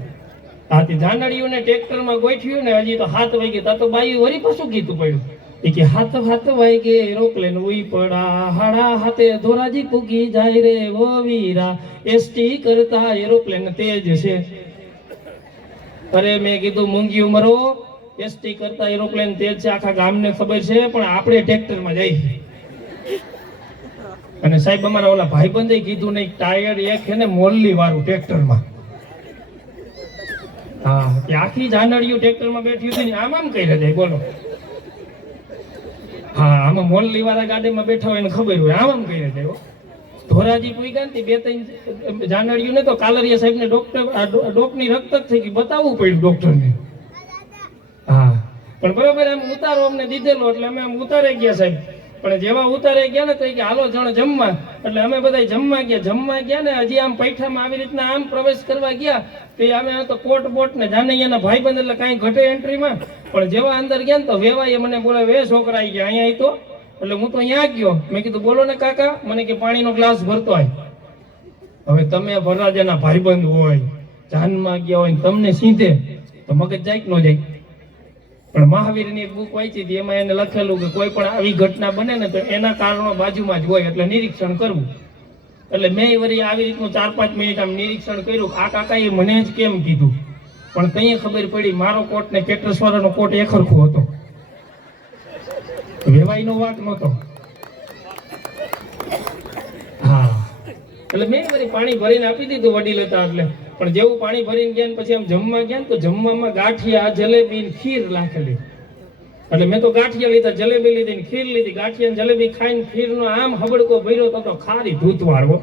હા, તે જાનડીઓને ટ્રેક્ટરમાં ગોઠવ્યું ને હજી તો 7 વાગે તા તો બાઈ વળી પાછું ગીતું પડ્યું. એ કે 7 વાગે એરોપ્લેન ઉઈ પડા, 7:30 ધોરાજી પૂગી જાય રે ઓ વીરા, એસટી કરતા એરોપ્લેન તેજ છે. અરે મેં કીધું મૂંગી મરો, એસટી કરતા એરોપ્લેન તેજ છે આખા ગામને ખબર છે, પણ આપણે ટ્રેક્ટરમાં જઈએ. અને સાહેબ અમારા ઓલા ભાઈબંધે કીધું નહીં, ટાયર એક છે ને મોલ્લી વાળું ટ્રેક્ટરમાં. હા, કે આખી જાનડીઓ ટ્રેક્ટરમાં બેઠી હતી ને આમ કઈ જાય બોલો. હા, આમાં મોલ્લી વાળા ગાડીમાં બેઠા હોય ને ખબર હોય આમ કઈ જાય. ધોરાજી પૂગ્યા ને 2-3 જાનડીઓ ને તો કાલરિયા સાહેબ ને ડોકની રક્ત થઈ ગઈ, બતાવવું પડ્યું ડોક્ટરને. હા, પણ બરોબર એમ ઉતારો અમને દીધેલો એટલે અમે આમ ઉતારે ગયા સાહેબ. પણ જેવા ઉતારે ગયા ને તો કે હાલો જણ જમવા, એટલે અમે બધા જમવા ગયા ને હજી આમ પૈઠામાં આવી રીતના આમ પ્રવેશ કરવા ગયા તો અમે તો કોટ બોટ ને જાનૈયાના ભાઈબંધ એટલે કાંઈ ઘટે એન્ટ્રીમાં. પણ જેવા અંદર ગયા ને તો વેવાઈએ મને બોલાવે, એ છોકરા આવી ગયા અહીંયા તો. એટલે હું તો અહીંયા ગયો, મેં કીધું બોલો ને કાકા. મને કે પાણીનો ગ્લાસ ભરતો હોય. હવે તમે વરરાજાના ભાઈબંધ હોય, જાનમાં ગયા હોય ને તમને સીધે તો મગજ જાય કે ન જાય? પણ મહાવીરની એક બુક વાંચી હતી, એમાં એને લખેલું કે કોઈ પણ આવી ઘટના બને ને તો એના કારણો બાજુમાં જ હોય, એટલે નિરીક્ષણ કરવું. એટલે મેં વળી આવી રીતનું 4-5 મિનિટ આમ નિરીક્ષણ કર્યું. આ કાકાએ મને જ કેમ કીધું, પણ તઈએ ખબર પડી મારો કોટ ને કેટરસવાળાનો કોટ એક સરખો હતો, વેવાઈનો વાંક નહોતો. હા, એટલે મેં વળી પાણી ભરીને આપી દીધું વડીલ હતા એટલે. પણ જેવું પાણી ભરીને ગયા ને પછી આમ જમવા ગયા ને તો જમવામાં ગાંઠિયા, જલેબી ને ખીર નાખેલી. એટલે મેં તો ગાંઠિયા લીધા, જલેબી લીધી ને ખીર લીધી. ગાંઠિયા ને જલેબી ખાઈને ખીરનો આમ હબડકો ભર્યો તો ખારી ધૂતવાળો.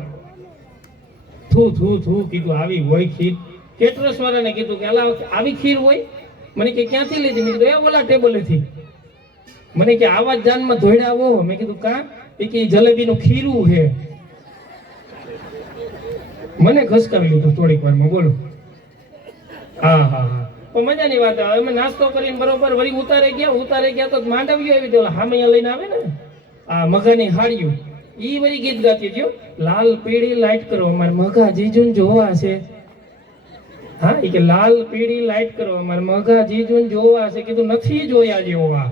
થૂ થૂ થૂ કીધું આવી હોય ખીર? કેટરસ વાળાને કીધું કે અલા આવી ખીર હોય? મને કે ક્યાંથી લીધી? મેં કીધું એ ઓલા ટેબલેથી. મને કે આવા જ જાનમાં ધોઈડા આવો? મેં કીધું કા? એ કે જલેબીનું ખીરું છે. મને ખસકાવી લીધું થોડીક વારમાં. બોલો. હા હા હા, તો મજાની વાત. અમે નાસ્તો કરીને બરોબર વળી ઉતારે ગયા તો માંડવીઓ આવી તો હામૈયા લઈને આવે ને આ મઘાની હાડીઓ, ઈ વળી ગીત ગાતી થયો, લાલ પીળી લાઈટ કરો અમારે મઘા જીજુન જોવા છે. હા, એ કે લાલ પીળી લાઈટ કરો અમારે મઘા જીજુન જોવા છે. કીધું નથી જોયા જેવા,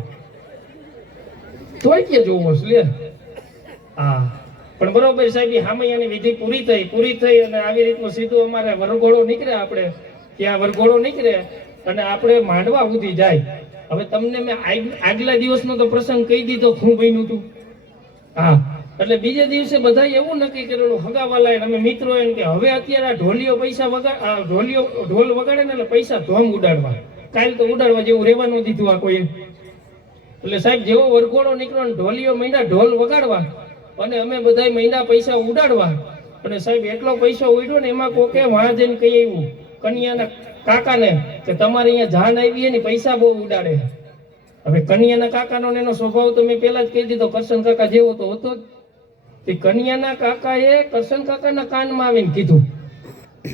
તોય કે જોવો છે લે. હા, પણ બરોબર સાહેબ હામૈયાની વિધિ પૂરી થઈ અને આવી રીતનું સીધું અમારે વરઘોડો નીકળે, આપણે ત્યાં વરઘોડો નીકળે અને આપણે માંડવા સુધી જાય. હવે તમને મેં આગલા દિવસનો તો પ્રસંગ કહી દીધો શું બન્યું હતું. હા, એટલે બીજે દિવસે બધા એવું નક્કી કરેલું હગાવાલાએ અમે મિત્રો એમ કે હવે અત્યારે આ ઢોલીઓ પૈસા ઢોલ વગાડે ને એટલે પૈસા ધોમ ઉડાડવા. કાલ તો ઉડાડવા જેવું રહેવાનું દીધું આ કોઈ. એટલે સાહેબ જેવો વરઘોડો નીકળ્યો ને ઢોલીઓ માંડ્યા ઢોલ વગાડવા અને અમે બધા માંડ્યા પૈસા ઉડાડવા. અને સાહેબ એટલો પૈસા ઉડ્યો ને એમાં કોકે વાં જઈને કહી આવ્યું કન્યાના કાકાને કે તમારે અહીંયા જાન આવી ને પૈસા બહુ ઉડાડે. હવે કન્યાના કાકાનો એનો સ્વભાવ તો મેં પહેલા જ કહી દીધો, કરશન કાકા જેવો તો હતો જ. તે કન્યાના કાકાએ કરશન કાકાના કાનમાં આવીને કીધું,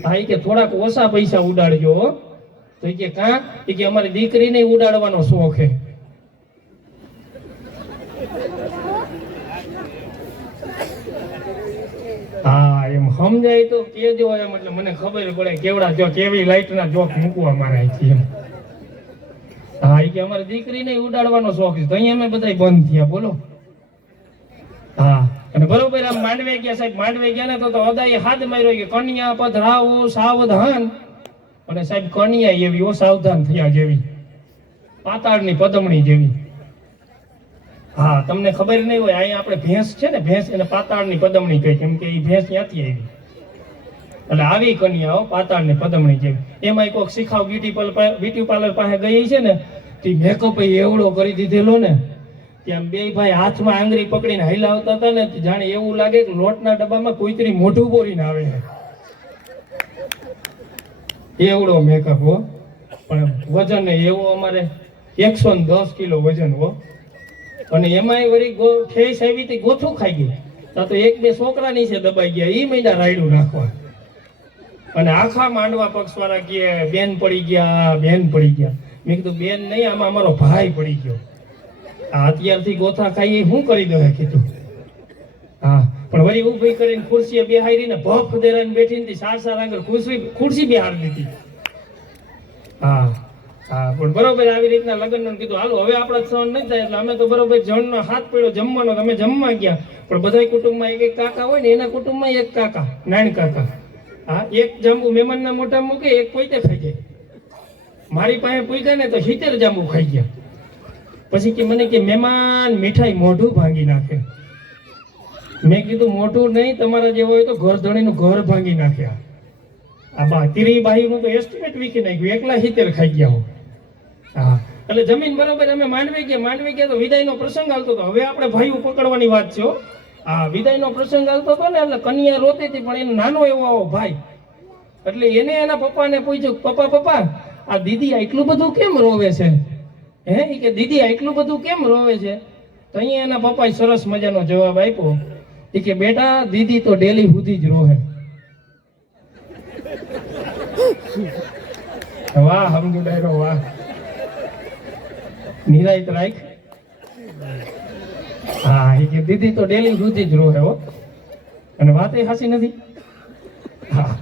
હા કે થોડાક ઓછા પૈસા ઉડાડજો. તો એ કે કાં? એ કે અમારી દીકરીને ઉડાડવાનો શોખ છે. હા, એમ સમજાય તો કેજો એમ, એટલે મને ખબર પડે કેવડા જો કેવી લાઈટના જોક મૂકવા મારા છે એમ. હા, એ કે અમારી દીકરીને ઉડાડવાનો શોખ છે. તો અહીંયા અમે બધા બંધ થયા. બોલો. હા, અને બરોબર આમ માંડવે ગયા સાહેબ. માંડવે ગયા ને તો અદાએ હાથ માર્યો કે કન્યા પધરાવો સાવધાન. અને સાહેબ કન્યા એવી ઓ સાવધાન થયા જેવી, પાતાળની પદમણી જેવી. હા, તમને ખબર નહીં હોય અહીંયા આપણે ભેંસ છે ને, ભેંસ એને પાતાળની પદમણી કહે, કેમ કે એ ભેંસ ત્યાંથી આવી. એટલે આવી કન્યાઓ પાતાળની પદમણી જેવી. એમાં કોઈક શીખાવ બ્યુટી પાર્લર પાસે ગઈ છે ને, તે મેકઅપ એવડો કરી દીધેલો ને, ત્યાં બે ભાઈ હાથમાં આંગળી પકડીને હલાવતા હતા ને, જાણે એવું લાગે કે લોટના ડબ્બામાં કોઈતરી મોઢું બોરીને આવે છે એવડો મેકઅપ હો. પણ વજન એવો અમારે 110 કિલો વજન હો. અને એમાંય વળી ઠેસ આવી હતી ગોથું ખાઈ ગઈ. તો 1-2 છોકરા નીચે દબાઈ ગયા, ઈ મહિના રાયડું નાખવા. અને આખા માંડવા પક્ષવાળા કે બેન પડી ગયા. મેં કીધું બેન નહીં, આમાં અમારો ભાઈ પડી ગયો. આ અત્યારથી ગોથા ખાઈ શું કરી દે કીધું. હા, પણ વળી ઊભી કરીને ખુરશીએ બેહારીને ભફ દેરાને બેઠી હતી. સાર આગળ ખુરશી બેહારી દીધી. હા હા, પણ બરોબર આવી રીતના લગ્નનું કીધું હાલો હવે આપણા સહન નહીં થાય. એટલે અમે તો બરોબર જણનો હાથ પડ્યો જમવાનો, અમે જમવા ગયા. પણ બધા કુટુંબમાં એક કાકા હોય ને, એના કુટુંબમાં એક કાકા, નાની કાકા. હા, એક જાંબુ મહેમાનના મોઢામાં મૂકે, એક પોતે ખાઈ જાય. મારી પાસે પૂછ્યા ને તો 70 જાંબુ ખાઈ ગયા. પછી કે મને કે મહેમાન મીઠાઈ મોઢું ભાંગી નાખે. મેં કીધું મોઢું નહીં, તમારા જેવો હોય તો ઘર ધણીનું ઘર ભાંગી નાખ્યા. આ બાઈનું તો એસ્ટિમેટ વીખી નાખ્યું, એકલા 70 ખાઈ ગયા હો. હા, એટલે જમીન બરોબર અમે માંડવે ગયા તો વિદાયનો પ્રસંગ હાલતો હતો. હવે આપણે ભાઈઓ પકડવાની વાત છે. હા, વિદાયનો પ્રસંગ હાલતો હતો ને, એટલે કન્યા રોતી હતી, પણ એનો નાનો એવો આવો ભાઈ. એટલે એને એના પપ્પાને પૂછ્યું, પપ્પા આ દીદી આટલું બધું કેમ રોવે છે? હે, કે દીદી આટલું બધું કેમ રોવે છે? તો અહીંયા એના પપ્પાએ સરસ મજાનો જવાબ આપ્યો. એ કે બેટા દીદી તો ડેલી સુધી જ રોહે. વાહ હમદુડાયરો વાહ, નિરાયત રાખ. હા, એ કે દીદી તો ડેલી સુધી જ રોહે હો. અને વાત એ હાસી નથી. હા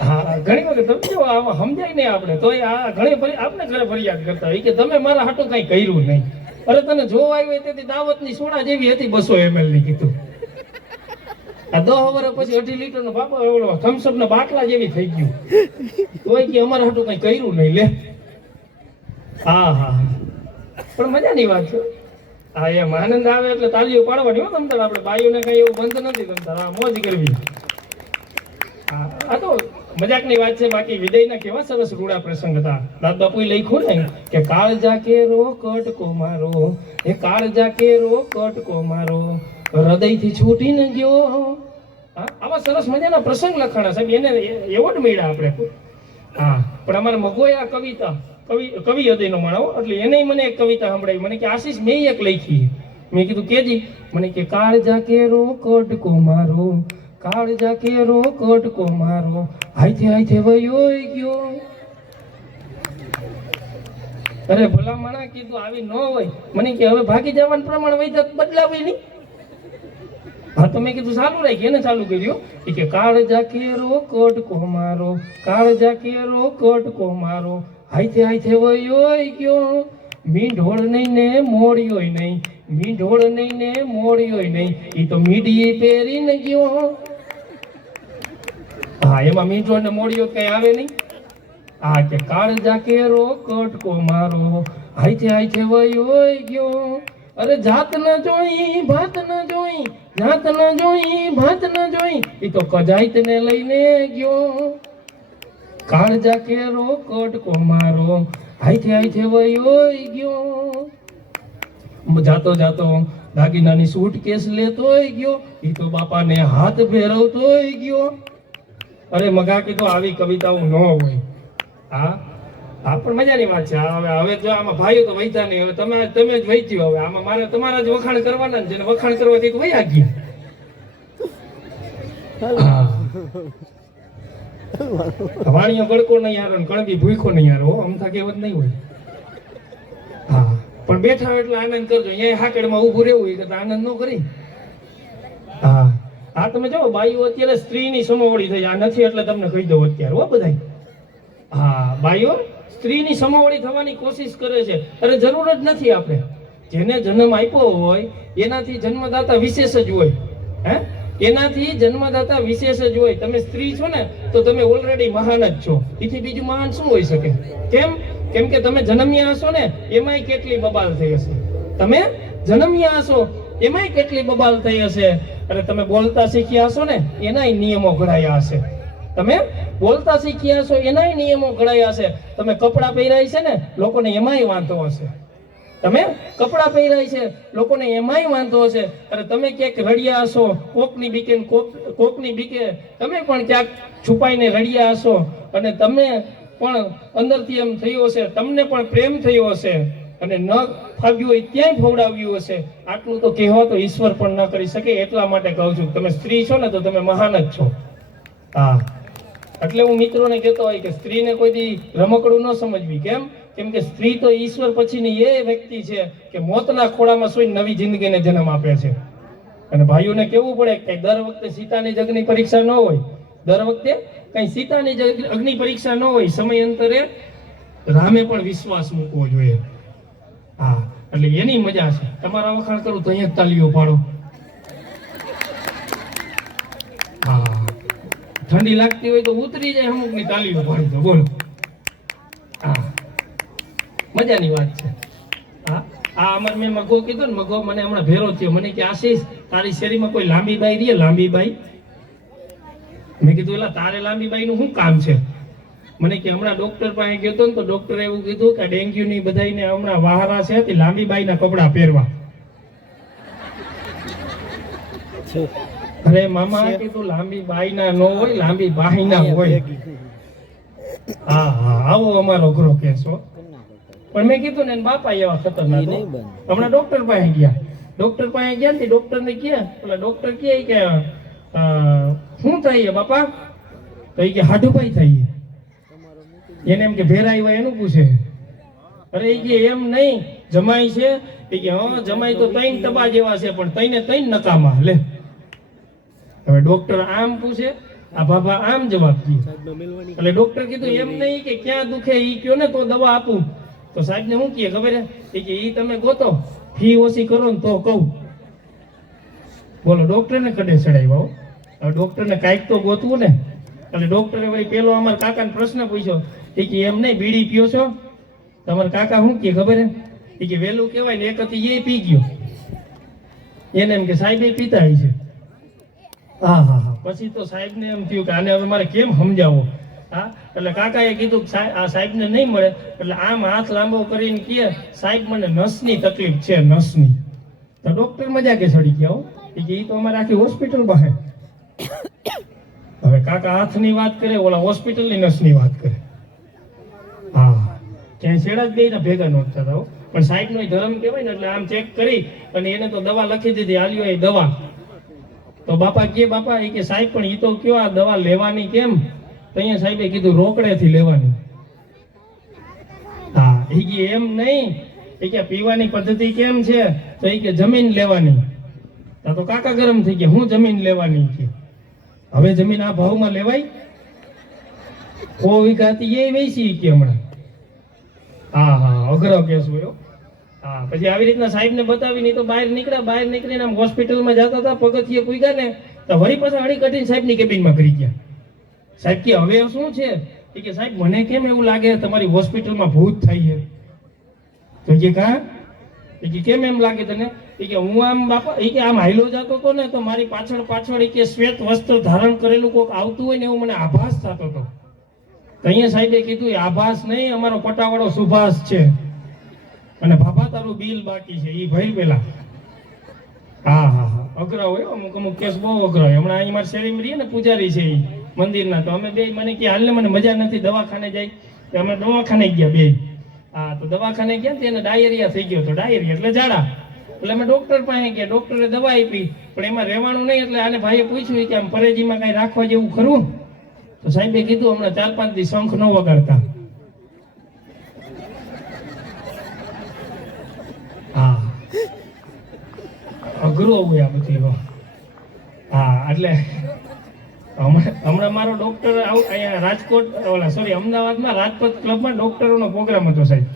હા, ઘણી વખત તમે જો આમાં સમજાય નહીં આપણે તો આ આપણે ઘરે ફરિયાદ કરતા હોય કે તમે મારા હાટું કઈ કર્યું નહીં. અરે તને જોવા આવ્યો તેથી દાવતની સોડા જેવી હતી 200 ml ની કીધું. આ 10 વર્ષ પછી 2.5 લીટર નો બાપા એવડો થમ્સઅપ ના બાટલા જેવી થઈ ગયું. તોય કે અમારા હાટું કઈ કર્યું નહીં લે. હા હા પણ મજાની વાત છે. હા એમ આનંદ આવે એટલે તાલીઓ પાડવાની હો તમતાર. આપણે બાઈઓને કઈ એવું બંધ નથી તમતાર. આ મોજ કરવી. હા આ તો મજાકની વાત છે. બાકી વિદયના કેવા સરસ રૂડા પ્રસંગ હતા. દાદ બાપુએ લખ્યું ને કે કાળજા કેરો કટકો મારો, એ કાળજા કેરો કટકો મારો, હૃદયથી છૂટીને ગયો. આવા સરસ મજાના પ્રસંગ લખાણા સાહેબ. એને એવોર્ડ મળ્યા આપણે. હા પણ અમારા મગોએ આ કવિતા કવિ હૃદયનો માણો એટલે એને મને એક કવિતા સંભળાવી. મને કે આશીષ મેં એક લખી. મેં કીધું કેજી? મને કે કાળજા કેરો કટકો મારો, કાળજા કેરો કટકો મારો, હાથે હાથે વયો ગયો. અરે ભલા માણા કીધું આવી ન હોય. મને કે હવે ભાગી જવાનું પ્રમાણ વૈધક બદલાવે નહીં. હા તો મેં કીધું ચાલુ રાખી. એને ચાલુ કર્યું કે કાળજા કેરો કટકો મારો, કાળજા કેરો કટકો મારો, હાથે હાથે વયો ગયો. મીંઢોળ નહીં ને મોડ્યો નહીં, મીંઢોળ નહીં ને મોડ્યો નહીં, ઈ તો મીડી પહેરીને ગયો. હા એમાં મીંઢોળ ને મોડ્યો કઈ આવે નહીં. હા કે કાળજા કેરો કટકો મારો, હાથે હાથે વયો ગયો. અરે જાત ન જોઈ ભાત ન જોઈ, જાત ન જોઈ ભાત ન જોઈ, ઈ તો કજાઈત ને લઈને ગયો. કાળજા કેરો કટકો મારો, હાથે હાથે વયો ગયો. જાતો જાતો દાગીનાની સૂટકેસ લેતોય ગયો, ઈ તો બાપાને હાથ ફેરવતોય ગયો. અરે મગા કીધું આવી કવિતાઓ ન હોય. હા હા પણ મજાની વાત છે. હવે જો આમાં ભાઈઓ તો વૈતા નહીં. હવે તમે જ વૈત્યો. હવે આમાં મારે તમારા જ વખાણ કરવાના. જેને વખાણ કરવાથી તો વૈયા ગયા. હા વાણીઓ ગળકો નહીં હારો ને કણબી ભૂખો નહીં હારો. અમથા કહેવત નહીં હોય. હા પણ બેઠા એટલે આનંદ કરજો. અહીંયા હાકડમાં ઊભું રહેવું એ કરતા આનંદ ન કરી. હા હા તમે જો બાઈઓ અત્યારે સ્ત્રીની સમોવડી થઈ. આ નથી એટલે તમને કહી દઉં અત્યારે હો બધાય. હા બાઈઓ સ્ત્રીની સમોવડી થવાની કોશિશ કરે છે. અરે જરૂર જ નથી. આપણે જેને જન્મ આપ્યો હોય એનાથી જન્મદાતા વિશેષ જ હોય. હે એનાથી જન્મદાતા વિશેષ જ હોય. તમે સ્ત્રી છો ને તો તમે ઓલરેડી મહાન જ છો. એથી બીજું મહાન શું હોઈ શકે? કેમ કે તમે જન્મ્યા હશો ને એમાંય કેટલી બબાલ થઈ હશે. તમે જન્મ્યા હશો એમાંય કેટલી બબાલ થઈ હશે. અને તમે બોલતા શીખ્યા હશો ને એનાય નિયમો ઘડાયા હશે. તમે બોલતા શીખ્યા હશો એનાય નિયમો ઘડાયા હશે. તમે કપડાં પહેર્યા છે ને લોકોને એમાંય વાંધો હશે. તમે કપડાં પહેર્યા છે લોકોને એમાંય વાંધો હશે. અને તમે ક્યાંક રડ્યા હશો કોકની બીકે કોકની બીકે તમે પણ ક્યાંક છુપાઈને રડ્યા હશો. અને તમે પણ અંદરથી એમ થયું હશે, તમને પણ પ્રેમ થયો હશે અને ન ફાવ્યું હોય ત્યાંય ફવડાવ્યું હશે. આટલું તો કહેવા તો ઈશ્વર પણ ન કરી શકે. એટલા માટે કહું છું તમે સ્ત્રી છો ને તો તમે મહાન જ છો. હા એટલે હું મિત્રોને કહેતો હોય કે સ્ત્રીને કોઈ દી રમકડું ન સમજવી. કેમ કે સ્ત્રી તો ઈશ્વર પછીની એ વ્યક્તિ છે કે મોતના ખોળામાં સુઈ નવી જિંદગીને જન્મ આપે છે. અને ભાઈઓને કેવું પડે કે દર વખતે સીતાની જ અગ્નિ પરીક્ષા ન હોય. દર વખતે કઈ સીતાની જ અગ્નિ પરીક્ષા ન હોય. સમયાંતરે રામે પણ વિશ્વાસ મૂકવો જોઈએ. હા એટલે એની મજા છે. તમારા વખાણ કરું તો અહીંયા તાલીઓ પાડો. હા ઠંડી લાગતી હોય તો ઉતરી જાય અમુકની તાલીઓ પાડી દો. બોલો. હા મજાની વાત છે. હા આ અમાર મેં મગો કીધો ને મગો મને હમણાં ભેરો થયો. મને કે આશીષ તારી શેરીમાં કોઈ લાંબી બાઈ રહી? લાંબી બાઈ? મેં કીધું એલા તારે લાંબી બાઈ નું શું કામ છે? મને કે હમણાં ડોક્ટર પાસે ગયો હતો ને તો ડોક્ટરે એવું કીધું કે ડેન્ગ્યુ ની બધાને હમણાં વહારા છે તે લાંબી બાઈ ના કપડા પહેરવા. અરે મામા કીધું લાંબી બાઈ ના ન હોય, લાંબી બાઈ ના હોય. હા હા આવો અમારો ઘરો કેસો. પણ મેં કીધું ને બાપા એવા ખતરનાક. હમણાં ડોક્ટર પાસે ગયા. ડોક્ટર પાસે ગયા ને ડોક્ટર ને કહે પેલા ડોક્ટર કહે કે શું થાય બાપા? તો કે હાડુભાઈ થાય. એને એમ કે ભેરાઈ હોય એનું પૂછે. અરે એ કે એમ નહીં જમાઈ છે. એ કે હા જમાઈ તો 3 ટબા જેવા છે પણ 3 નકામા. લે હવે ડોક્ટર આમ પૂછે આ બાબા આમ જવાબ દીધો. એટલે ડોક્ટર કીધું એમ નહીં કે ક્યાં દુખે ઈ કયો ને તો દવા આપું. તો સાહેબ ને શું કહે ખબર હે કે ઈ તમે ગોતો, ફી ઓછી કરો ને તો કહું. બોલો, ડોક્ટરને કડે ચડાવ્યા હો. હવે ડોક્ટરને કાંઈક તો ગોતવું ને. એટલે ડોક્ટરે વળી પેલો અમારા કાકાને પ્રશ્ન પૂછ્યો કે એમ નહીં, બીડી પીઓ છો? તમારા કાકા શું કહે ખબર હે કે વહેલું કહેવાય ને એક હતી એ પી ગયો. એને એમ કે સાહેબ એ પીતા હોય છે. હા હા હા. પછી તો સાહેબને એમ થયું કે આને હવે મારે કેમ સમજાવો. હા, એટલે કાકાએ કીધું કે આ સાહેબને નહીં મળે. એટલે આમ હાથ લાંબો કરીને કહે, સાહેબ મને નસની તકલીફ છે, નસની. તો ડોક્ટર મજાકે ચડી ગયા હો કે એ તો અમારે આખી હોસ્પિટલ બહાર. હવે કાકા હાથની વાત કરે, ઓલા હોસ્પિટલની નસની વાત કરે. હા, ક્યાંય છેડા જ બે ભેગા નહોતા થતા હો. પણ સાહેબનો ધર્મ કહેવાય ને, એટલે આમ ચેક કરી અને એને તો દવા લખી દીધી, આલ્યો એ દવા. તો બાપા કે સાહેબ પણ ઈ તો કયો આ દવા લેવાની કેમ? તો અહીંયા સાહેબે કીધું રોકડેથી લેવાની. હા, એ કે એમ નહીં, એ કે પીવાની પદ્ધતિ કેમ છે? તો એ કે જમીન લેવાની. તો કાકા ગરમ થઈ ગયા, હું જમીન લેવાની કે હવે જમીન આ ભાવમાં લેવાય? ઓ વિઘાતી એ વેચી કે હમણાં. હા હા, અઘરો કેસ હોય. હા, પછી આવી રીતના સાહેબને બતાવીને તો બહાર નીકળીને આમ હોસ્પિટલમાં જતા હતા, પગથિયે પૂગ્યા ને તો વળી પાછા હળી કાઢીને સાહેબની કેબિનમાં કરી ગયા. સાહેબ કે હવે શું છે? એ કે સાહેબ મને કેમ એવું લાગે તમારી હોસ્પિટલમાં ભૂત થાય છે. તો કે કા? એ કે કેમ એમ લાગે તને? એ કે હું આમ બાપા, એ કે આમ હાઈલો જતો હતો ને તો મારી પાછળ એ કે શ્વેત વસ્ત્ર ધારણ કરેલું કોઈક આવતું હોય ને એવું મને આભાસ થતો હતો. તો અહીંયા સાહેબે કીધું આભાસ નહીં, અમારો પટાવાળો સુભાષ છે અને બાપા તારું બિલ બાકી છે, એ ભરી પેલા. હા હા હા, અઘરા હોય અમુક કેસ બહુ અઘરા હોય. હમણાં અહીં મારા શેરીમાં રહીએ ને પૂજારી છે એ મંદિરના, તો અમે બે મને કે હાલને મને મજા નથી, દવાખાને જાય. અમે દવાખાને ગયા બે. હા, તો દવાખાને ગયા ને એને ડાયરિયા થઈ ગયો. તો ડાયરિયા એટલે ઝાડા. એટલે અમે ડોક્ટર પાસે ગયા, ડોક્ટરે દવા આપી પણ એમાં રહેવાનું નહીં. એટલે આને ભાઈએ પૂછ્યું કે આમ પરેજીમાં કઈ રાખવા જેવું ખરું? તો સાહેબે કીધું હમણાં 4-5 દી શંખ ન વગાડતા. હા, અઘરો હોય આ બધી. હા, એટલે હમણાં મારો ડોક્ટર અહીંયા રાજકોટ અમદાવાદમાં રાજપથ ક્લબમાં ડોક્ટરોનો પ્રોગ્રામ હતો સાહેબ.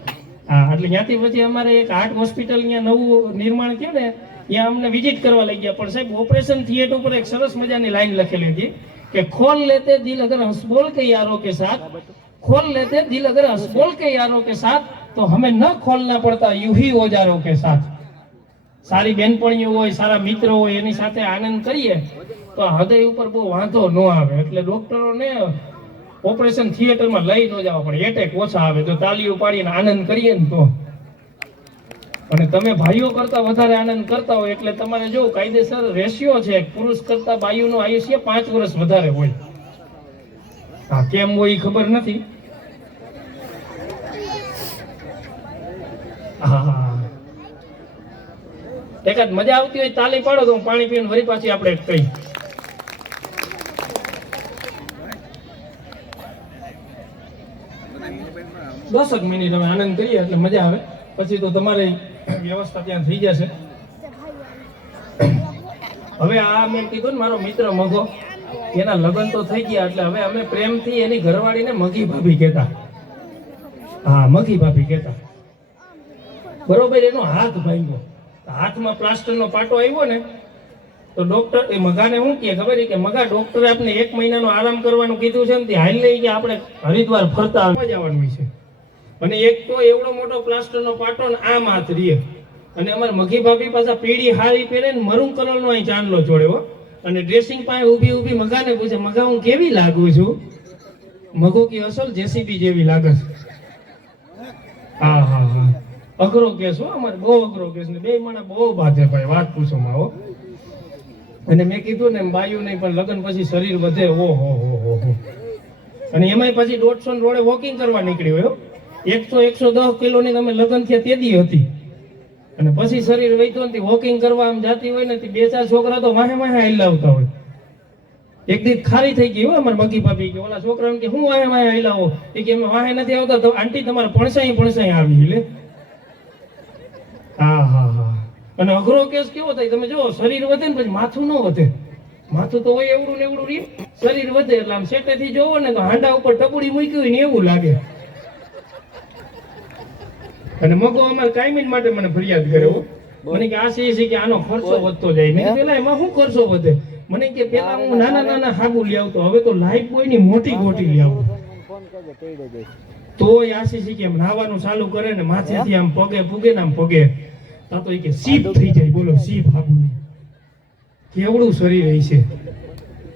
હા, એટલે ત્યાંથી પછી અમારે એક હાર્ટ હોસ્પિટલ ત્યાં નવું નિર્માણ થયું ને, ત્યાં અમને વિઝિટ કરવા લઈ ગયા. પણ સાહેબ ઓપરેશન થિયેટર ઉપર એક સરસ મજાની લાઈન લખેલી હતી કે खोल लेते दिल अगर हंस बोल के यारों के साथ, खोल लेते दिल अगर हंस बोल के यारों के साथ, तो हमें न खोलना पड़ता यूं ही औजारों के साथ. સારી બેનપણીઓ હોય, સારા મિત્રો હોય, એની સાથે આનંદ કરીએ તો હૃદય ઉપર બહુ વાંધો ન આવે. એટલે ડોક્ટરોને ઓપરેશન થિયેટરમાં લઈ ન જવા પડે, એટેક ઓછા આવે જો તાલીઓ પાડીને આનંદ કરીએ ને તો. અને તમે ભાઈઓ કરતા વધારે આનંદ કરતા હોય એટલે તમારે જો કાયદેસર રેશિયો છે, પુરુષ કરતા બાયુનું આયુષ્ય 5 વર્ષ વધારે હોય. હા, કેમ હોય ખબર નથી. હા, એકાદ મજા આવતી હોય તાલી પાડો તો હું પાણી પીને વળી પાછી આપણે કઈ. દસક મિનિટ અમે આનંદ કરીએ એટલે મજા આવે. પછી તો તમારે વ્યવસ્થા ત્યાં થઈ જશે. હવે આ મેં કીધું ને મારો મિત્ર મગો, એના લગ્ન તો થઈ ગયા એટલે હવે અમે પ્રેમથી એની ઘરવાળીને મગી ભાભી કહેતા. હા, મગી ભાભી કહેતા. બરોબર, એનો હાથ ભાંગ્યો, હાથમાં પ્લાસ્ટરનો પાટો આવ્યો ને તો ડોક્ટર એ મગાને શું કહે ખબર કે મગા ડોક્ટરે આપણે 1 મહિનાનો આરામ કરવાનું કીધું છે ને હાલ લઈ કે આપણે હરિદ્વાર ફરતા જવાનું છે. અને એક તો એવડો મોટો પ્લાસ્ટરનો પાટો ને આમ હાથ રીએ. અને અમારે મઘી ભાભી પાછા પીળી હારી પહેરે ને મરૂન કલરનો અહીં ચાંદલો જોડ્યો અને ડ્રેસિંગ પાસે ઊભી મગાને પૂછે, મગા હું કેવી લાગુ છું? મગો કે અસલ જેસીબી જેવી લાગે છે. હા હા હા, અઘરો કેસ હો અમારે, બહુ અઘરો કેસ ને બે માણા બહુ બાધે ભાઈ, વાત પૂછો માં હો. અને મેં કીધું ને બાયું નહીં પણ લગ્ન પછી શરીર વધે. ઓહો. અને એમાંય પછી 150 રોડે વોકિંગ કરવા નીકળી હોય. 100-110 કિલોની તમે લગ્ન થયા તેદી હતી અને પછી શરીર વૈતો ને વોકિંગ કરવા આમ જાતી હોય ને 2-4 છોકરા તો વાહે હલાવતા હોય. એક દી ખારી થઈ ગઈ હોય અમારે મગી ભાભી કે ઓલા છોકરા કે હું વાહે હલાવો? એ કે અમે વાહે નથી આવતા. તો આંટી તમારે પણસાઈ આવી લે. હા. અને અઘરો કેસ કેવો થાય તમે જો, શરીર વધે ને પછી માથું ન વધે. માથું તો હોય એવડું ને એવડું રહ્યું. શરીર વધે એટલે આમ સેટેથી જોવો ને તો હાંડા ઉપર ટપુડી મૂકી હોય ને એવું લાગે. અને મગો અમારે કાયમી માટે મને ફરિયાદ કરે હો. મને કે આ છે કે આનો ખર્ચો વધતો જાય. મેં કીધું પેલા એમાં શું ખર્ચો વધે? મને કે પેલા હું નાના હાબુ લઈ આવતો, હવે તો લાઈફ બોય ની મોટી ગોટી લઈ આવું. તો આશી કે નાવાનું ચાલુ કરે ને માથેથી આમ પગે ફૂગે ને આમ પગે તો કે સીપ થઈ જાય. બોલો સીપ હાબુ કેવડું શરીર રહી છે.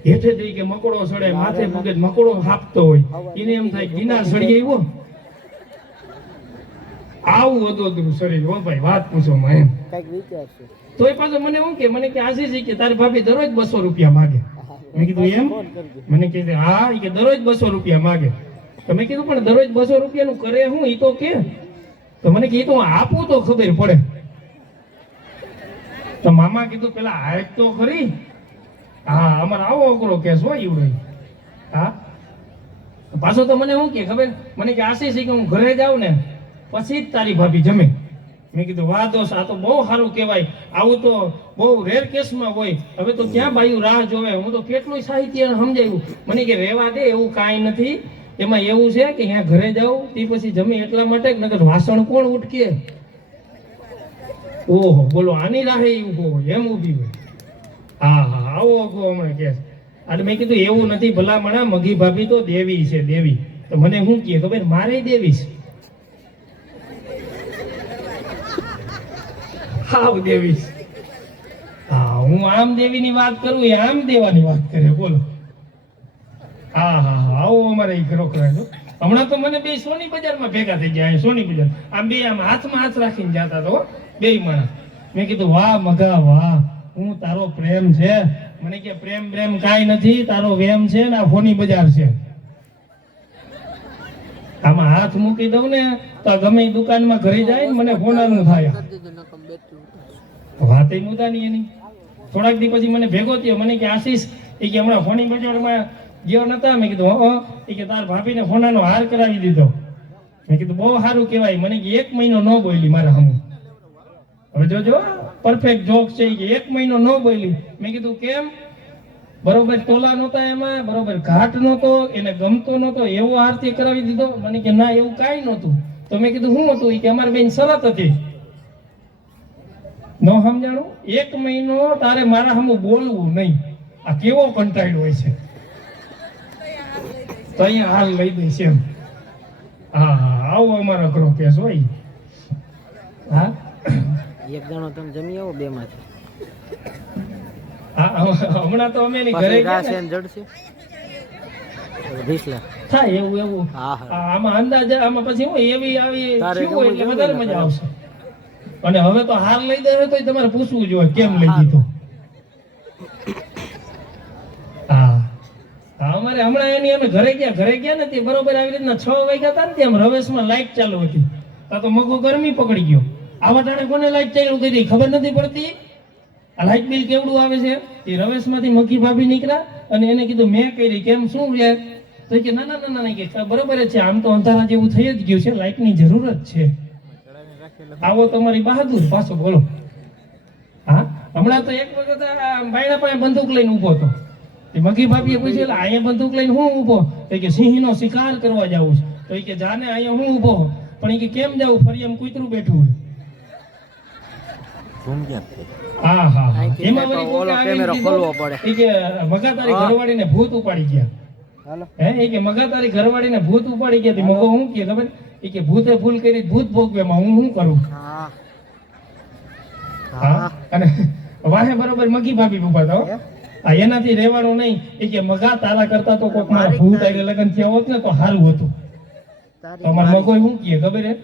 હેઠેથી કે મકોડો સડે માથે ફૂગે મકોડો હાપતો હોય એને એમ થાય ગિનાર સડી આવ્યો. આવું અદોદરું શરીર હો ભાઈ, વાત પૂછો માં એમ. તો એ પાછો મને શું કે મને કે આશી કે તારી ભાભી દરરોજ 200 રૂપિયા માગે. મેં કીધું એમ? મને કે હા કે દરરોજ 200 રૂપિયા માગે. તો મેં કીધું પણ દરરોજ 200 રૂપિયાનું કરે હું ઈ તો કે. તો મને કીધું આપું તો ખબર પડે. તો મામા કીધું પેલા હાઈટ તો ખરી. હા અમારે આવો અઘરો કેસ હોય એવડો. હા પાછો તો મને શું કે ખબર, મને કે આશી કે હું ઘરે જાઉં ને પછી જ તારી ભાભી જમે. મેં કીધું વાહ દોસ્ત, આ તો બહુ સારું કહેવાય. આવું તો બહુ રેર કેસમાં હોય. હવે તો ક્યાં બાયું રાહ જોવે. હું તો કેટલું સાહિત્ય સમજાયું. મને કે રહેવા દે, એવું કાંઈ નથી. એમાં એવું છે કે અહીંયા ઘરે જાઉં તે પછી જમે એટલા માટે નકર વાસણ કોણ ઉઠકે. ઓહો બોલો આની રાહે ઊભો હોય એમ ઊભી હોય. હા હા આવો અઘો હમણાં કે. અને મેં કીધું એવું નથી ભલામણા, મગી ભાભી તો દેવી છે દેવી. તો મને શું કહે ખબર, મારે દેવી છે. હાવ દેવી છે. હા હું આમ દેવીની વાત કરું એ આમ દેવાની વાત કરે. બોલો હા હા હા આવો અમારે ખરોખર. હમણાં તો મને બે સોની બજારમાં ભેગા થઈ ગયા. સોની બજાર આમ બે આમ હાથમાં હાથ રાખીને જતા તો બે માણસ. મેં કીધું વાહ મગા વાહ, હું તારો પ્રેમ છે. મને કે પ્રેમ પ્રેમ કાંઈ નથી, તારો વેમ છે ને આ ફોની બજાર છે. આમાં હાથ મૂકી દઉં ને તો ગમે એ દુકાનમાં ઘરે જાય ને મને ફોનાનું થાય. વાત એ મુદ્દાની એની. થોડાક દી પછી મને ભેગો થયો. મને કે આશીષ એ કે હમણાં ફોની બજારમાં ગયો નતા. મેં કીધું એ કે તાર ભાભીને ફોનાનો હાર કરાવી દીધો. મેં કીધું બહુ સારું કહેવાય. મને કે 1 મહિનો ન બોલી મારા હમું. હવે જોજો પરફેક્ટ જોક છે કે 1 મહિનો ન બોલી. મેં કીધું કેમ? બરોબર તોલા નહોતા એમાં, બરોબર ઘાટ નહોતો, એને ગમતો નહોતો એવો આરતી કરાવી દીધો. મને કે ના એવું કાંઈ નહોતું. તો મેં કીધું શું હતું? એ કે અમારી બેન શરત હતી. ન સમજાણું? 1 મહિનો તારે મારા સામું બોલવું નહીં. આ કેવો કંટાળ્યો હોય છે. તો અહીંયા હાલ લઈ દઈશ એમ. હા હા આવો અમારો અઘરો કેસ હોય. હા એક જણો તમે જમી આવો બે માંથી. હા હમણાં તો અમે એની ઘરે ગયા ને જડશે થાય એવું એવું. આમાં અંદાજે આમાં પછી હું એવી આવી થયું હોય એટલે વધારે મજા આવશે. અને હવે તો હાર લઈ દે તો તમારે પૂછવું જોઈએ કેમ લઈ દીધો. હા અમારે હમણાં એની અમે ઘરે ગયા ને તે બરોબર આવી રીતના 6 વાગ્યા હતા ને તેમ રવેશમાં લાઈટ ચાલુ હતી. તો મગો ગરમી પકડી ગયો. આવા ટાણે કોને લાઈટ ચાલુ કરી ખબર નથી પડતી. આ લાઈટ બિલ કેવડું આવે છે. એ રવેશમાંથી મગી ભાભી નીકળ્યા અને એને કીધું મેં કરી કેમ શું રે? તો કે ના ના ના ના કે બરોબર જ છે, આમ તો અંધારા જેવું થઈ જ ગયું છે, લાઈટની જરૂર જ છે. આવો તમારી બહાદુર પાછો બોલો. હા હમણાં તો એક વખત બાયણા પાસે બંદૂક લઈને ઊભો હતો. મગી ભાભીએ પૂછ્યું અહીંયા બંદૂક લઈને હું ઊભો? તો કે સિંહનો શિકાર કરવા જાવું છે. તો એ કે જાને અહીંયા હું ઊભો પણ એ કે કેમ જાવું? ફરિયામ કૂતરું બેઠું હોય. હા હા એમાં વળી ઓલો કેમેરો ખોલવો પડે. એ કે મગા તારી ઘરવાળીને ભૂત ઉપાડી ગયા. હે એ કે મગા તારી ઘરવાળીને ભૂત ઉપાડી ગયા. મગો હું કે ખબર? એ કે ભૂતે ભૂલ કરી ભૂત ભોગવેમાં હું શું કરું? હા અને વાહે બરોબર મગી ભાભી ઉભા હતા. આ એનાથી રહેવાનું નહીં. એ કે મગા તારા કરતા તો કોક મારા ભૂત આઈને લગન થયા હોત ને તો સારું હતું. તો અમાર મગો શું કહે ખબર હે?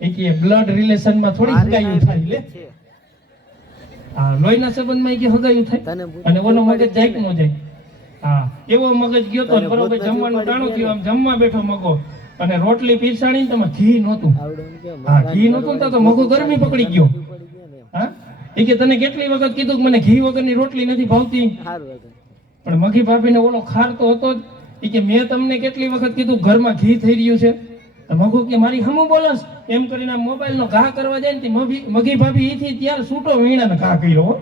એ કે બ્લડ રિલેશનમાં થોડી હગાયું થાય લે. હા લોહીના સંબંધમાં કે હગાયું થાય અને ઓનો મગજ જાય કે ન જાય. હા એવો મગજ ગયો તો બરોબર જમવાનું ટાણું થયું. આમ જમવા બેઠો મગો અને રોટલી પીરસાણી ને તેમાં ઘી નહોતું. હા ઘી નહોતું તો મગો ગરમી પકડી ગયો. હા એ કે તને કેટલી વખત કીધું કે મને ઘી વગરની રોટલી નથી ભાવતી. પણ મગી ભાભીને ઓલો ખાર તો હતો જ. એ કે મેં તમને કેટલી વખત કીધું ઘરમાં ઘી થઈ રહ્યું છે. મગો કે મારી હમું બોલસ એમ કરીને મોબાઈલ નો ઘા કરવા જાય ને મગી ભાભી ઈથી ત્યારે છૂટો વીણાને ઘા કર્યો.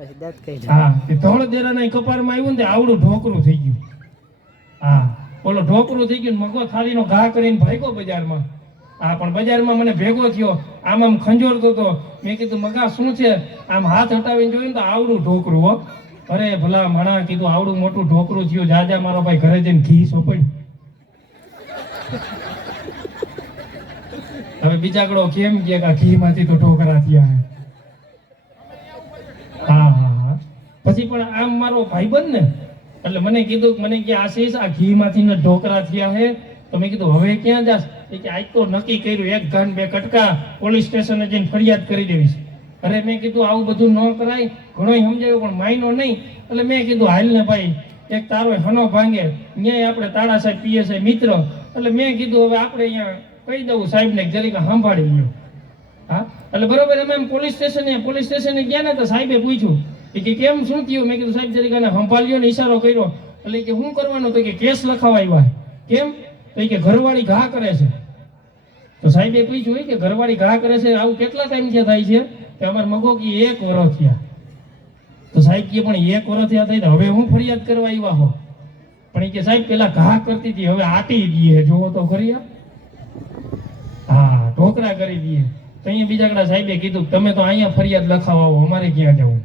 પછી દાંત કહી જાય. હા તે ધોળ દેરાના કપારમાં આવ્યું ને તે આવડું ઢોકરું થઈ ગયું. હા ઓલો ઢોકરું થઈ ગયું ને મગો થાળીનો ઘા કરીને ભાગ્યો બજારમાં. હા પણ બજારમાં મને ભેગો થયો, આમ આમ ખંજોરતો હતો. મેં કીધું મગા શું છે? આમ હાથ હટાવીને જોયું ને તો આવડું ઢોકરું હો. અરે ભલા માણા, કીધું આવડું મોટું ઢોકરું થયું, જાજા મારો ભાઈ ઘરે જઈને ઘી સોંપડ્યું. હવે બીજાકડો કેમ કે આ ઘીમાંથી તો ઢોકરા થયા હે. હા હા હા પછી પણ આમ મારો ભાઈબંધ ને એટલે મને કીધું કે મને કે આશીષ આ ઘીમાંથી ને ઢોકરા થયા હે. તો મેં કીધું હવે ક્યાં જાસ? કે આજ તો નક્કી કર્યું, એક ઘન બે કટકા, પોલીસ સ્ટેશને જઈને ફરિયાદ કરી દેવી છે. અરે મેં કીધું આવું બધું ન કરાય, ઘણોય સમજાવ્યું પણ માયનો નહીં. એટલે મેં કીધું હાલ ને ભાઈ, એક તારો હનો ભાંગે, ન્યાય આપણે તાળા સાહેબ પીએસઆઈ મિત્ર. એટલે મેં કીધું હવે આપણે અહીંયા કહી દઉં સાહેબને જરીક સંભાળી લ્યો. હા એટલે બરોબર અમે એમ પોલીસ સ્ટેશને ગયા ને તો સાહેબે પૂછ્યું કે કેમ શું થયું? મેં કીધું સાહેબ જરીક આને સંભાળ્યો ને ઈશારો કર્યો. એટલે કે શું કરવાનું? તો કે કેસ લખાવા આવ્યા. કેમ? તો કે ઘરવાળી ઘા કરે છે. તો સાહેબે પૂછ્યું કે ઘરવાળી ઘા કરે છે, આવું કેટલા ટાઈમથી થાય છે? કે અમાર મગો કે 1 વર્ષ થયા. તો સાહેબ કે પણ 1 વર્ષ થયા થાય તો હવે હું ફરિયાદ કરવા આવ્યા હો? પણ એ કે સાહેબ પેલા ઘા કરતી હતી, હવે આટી દઈએ, જોવો તો ખરી. હા ઢોકરા કરી દઈએ. તો અહીંયા બીજાકડા સાહેબે કીધું તમે તો અહીંયા ફરિયાદ લખાવા આવો, અમારે ક્યાં જવું?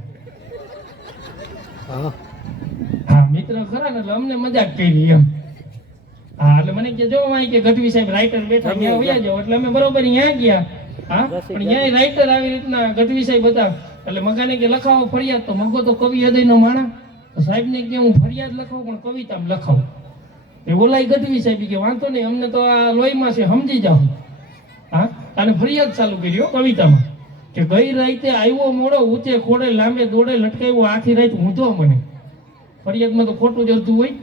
હા હા મિત્ર ખરા ને એટલે અમને મજાક કરી એમ. હા એટલે મને કે જો અહીં કે ગઢવી સાહેબ રાઇટર બેઠા, ત્યાં વયા જાવ. એટલે અમે બરોબર અહીંયા ગયા. હા પણ અહીંયા રાઇટર આવી રીતના ગઢવી સાહેબ હતા. એટલે મગાને કે લખાવો ફરિયાદ. તો મગો તો કવિ હૃદયનો માણા. તો સાહેબને કે હું ફરિયાદ લખાવું પણ કવિતામાં લખાવું. એ ઓલાય ગઢવી સાહેબ કે વાંધો નહીં, અમને તો આ લોહીમાં છે, સમજી જાઓ. હા અને ફરિયાદ ચાલુ કરી કવિતામાં કે ગઈ રાતે આવ્યો મોડો, ઊંચે ખોડે લાંબે દોડે લટકાવ્યો, આખી રાત ઊંધો મને. ફરિયાદમાં તો ખોટું જ અડધું હોય.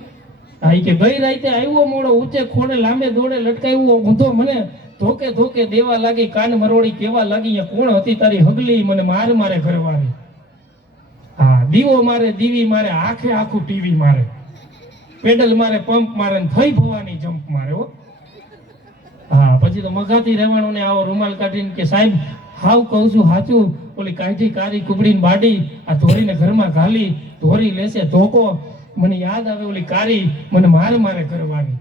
હા કે ગઈ રાતે આવ્યો મોડો, ઊંચે ખોડે લાંબે દોડે લટકાવ્યો ઊંધો મને, ધોકે ધોકે દેવા લાગી, કાન મરોડી કેવા લાગી, કોણ હતી તારી હગલી, મને માર મારે ઘરવાળી. હા દીવો મારે, દીવી મારે, આખે આખું ટીવી મારે, પેડલ મારે, પંપ મારે, થઈ ભવાની જમ્પ મારે હો. હા પછી તો મગાથી રહેવાનું ને આવો રૂમાલ કાઢીને કે સાહેબ હાવ કહું છું સાચું, ઓલી કાઢી કારી કુબડીને બાડી આ ધોરીને ઘરમાં ઘાલી, ધોરી લેશે ધોકો, મને યાદ આવે ઓલી કારી મને મારે મારે કરવાની.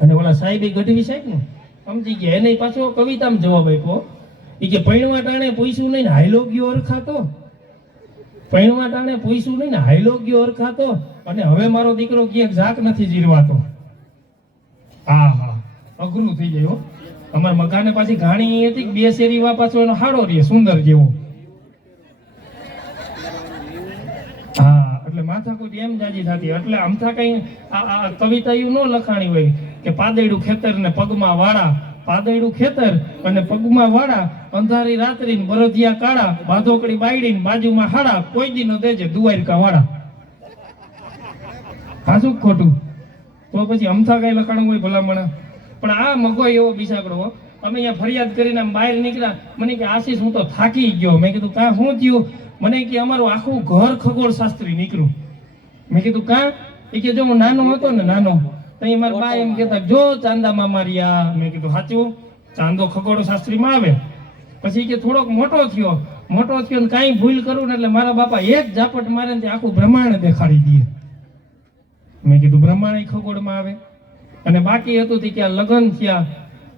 અને ઓલા સાહેબ ગઢવી સાહેબ ને સમજી ગયા, એને પાછો કવિતામાં જવાબ આપ્યો. એ કે પૈણવા ટાણે પૂછ્યું નહીં ને હાઈલો ગયો અરખાતો, પૈણવા ટાણે પૂછ્યું નહીં ને હાઈલો ગયો અરખાતો, અને હવે મારો દીકરો ક્યાંક ઝાક નથી જીરવાતો. હા હા અઘરું થઈ જાય હો. અમારા મકાને પાછી ઘાણી હતી, 2 શેરી વા પાછો એનો હાડો રહે સુંદર જેવો. હા એટલે માથાકૂટ એમ જાજી થતી. એટલે અમથા કઈ આ કવિતા એવું ન લખાણી હોય કે પાદયડું ખેતર ને પગમાં વાળા, પાદયડું ખેતર અને પગમાં વાળા, અંધારી રાત્રી બરધિયા કાળા, બાધોકડી બાયડી બાજુમાં હાડા, કોઈ દી નો દેજે દુવારકા વાળા. હાસું ખોટું? તો પછી અમથા કઈ લખાણું હોય ભલામણા. પણ આ મગો એવો બિસાકડો. અમે અહીંયા ફરિયાદ કરીને આમ બહાર નીકળ્યા. મને કે આશીષ હું તો થાકી ગયો. મેં કીધું કાં શું થયું? મને કે અમારું આખું ઘર ખગોળ શાસ્ત્રી નીકળ્યું. મેં કીધું કાં? એ કે જો હું નાનો હતો ને નાનો તો મારા બા એમ કહેતા જો ચાંદામાં માર્યા. મેં કીધું સાચું? ચાંદો ખગોળ શાસ્ત્રીમાં આવે. પછી કે થોડોક મોટો થયો ને કાંઈ ભૂલ કરું ને એટલે મારા બાપા એક ઝાપટ મારે ને આખું બ્રહ્માંડ દેખાડી દે. મેં કીધું બ્રહ્માંડ ખગોળમાં આવે? અને બાકી હતું કે આ લગ્ન થયા,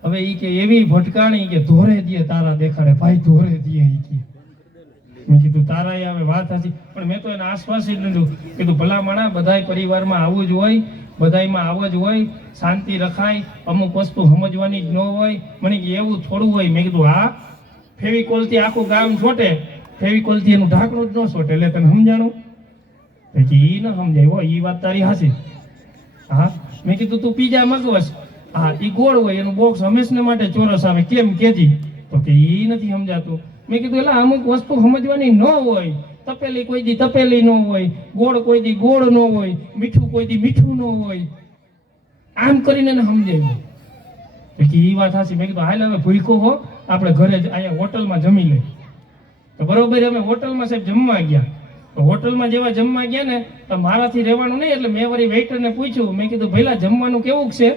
હવે ઈ કે એવી ભટકાણી કે ધોરે દે તારા દેખાડે, ભાઈ ધોરે દે. ઈ કે મેં કીધું તારા આવે વાત હતી. પણ મેં તો એને આશ્વાસી લીધું, કીધું ભલા માણા બધાય પરિવારમાં આવું જ હોય, બધાયમાં આવું જ હોય, શાંતિ રખાય, અમુક વસ્તુ સમજવાની જ ન હોય. મને કે એવું થોડું હોય? મેં કીધું હા, ફેવિકોલથી આખું ગામ છોટે, ફેવિકોલથી એનું ઢાંકણું જ ન છોટે. એટલે તને સમજાણું? ઈ ન સમજાય હો, ઈ વાત તારી હાસી. હા મેં કીધું તું પીઝા મગવસ, હા ઈ ગોળ હોય, એનું બોક્સ હંમેશને માટે ચોરસ આવે, કેમ કેજી? તો કે ઈ નથી સમજાતું. મેં કીધું એટલે અમુક વસ્તુ સમજવાની ન હોય. તપેલી કોઈ દી તપેલી ન હોય, ગોળ કોઈ દી ગોળ ન હોય, મીઠું કોઈ દી મીઠું ન હોય. આમ કરીને એને સમજાવ્યું. તો કે ઈ વાત હાસી. મેં કીધું હાલ હવે ભૂખ્યો હો, આપણે ઘરે જ અહીંયા હોટલમાં જમી લે. તો બરોબર અમે હોટલમાં સાહેબ જમવા ગયા. તો હોટલમાં જેવા જમવા ગયા ને તો મારાથી રહેવાનું નહીં. એટલે મેં વળી વેઇટરને પૂછ્યું, મેં કીધું ભઈલા જમવાનું કેવું છે?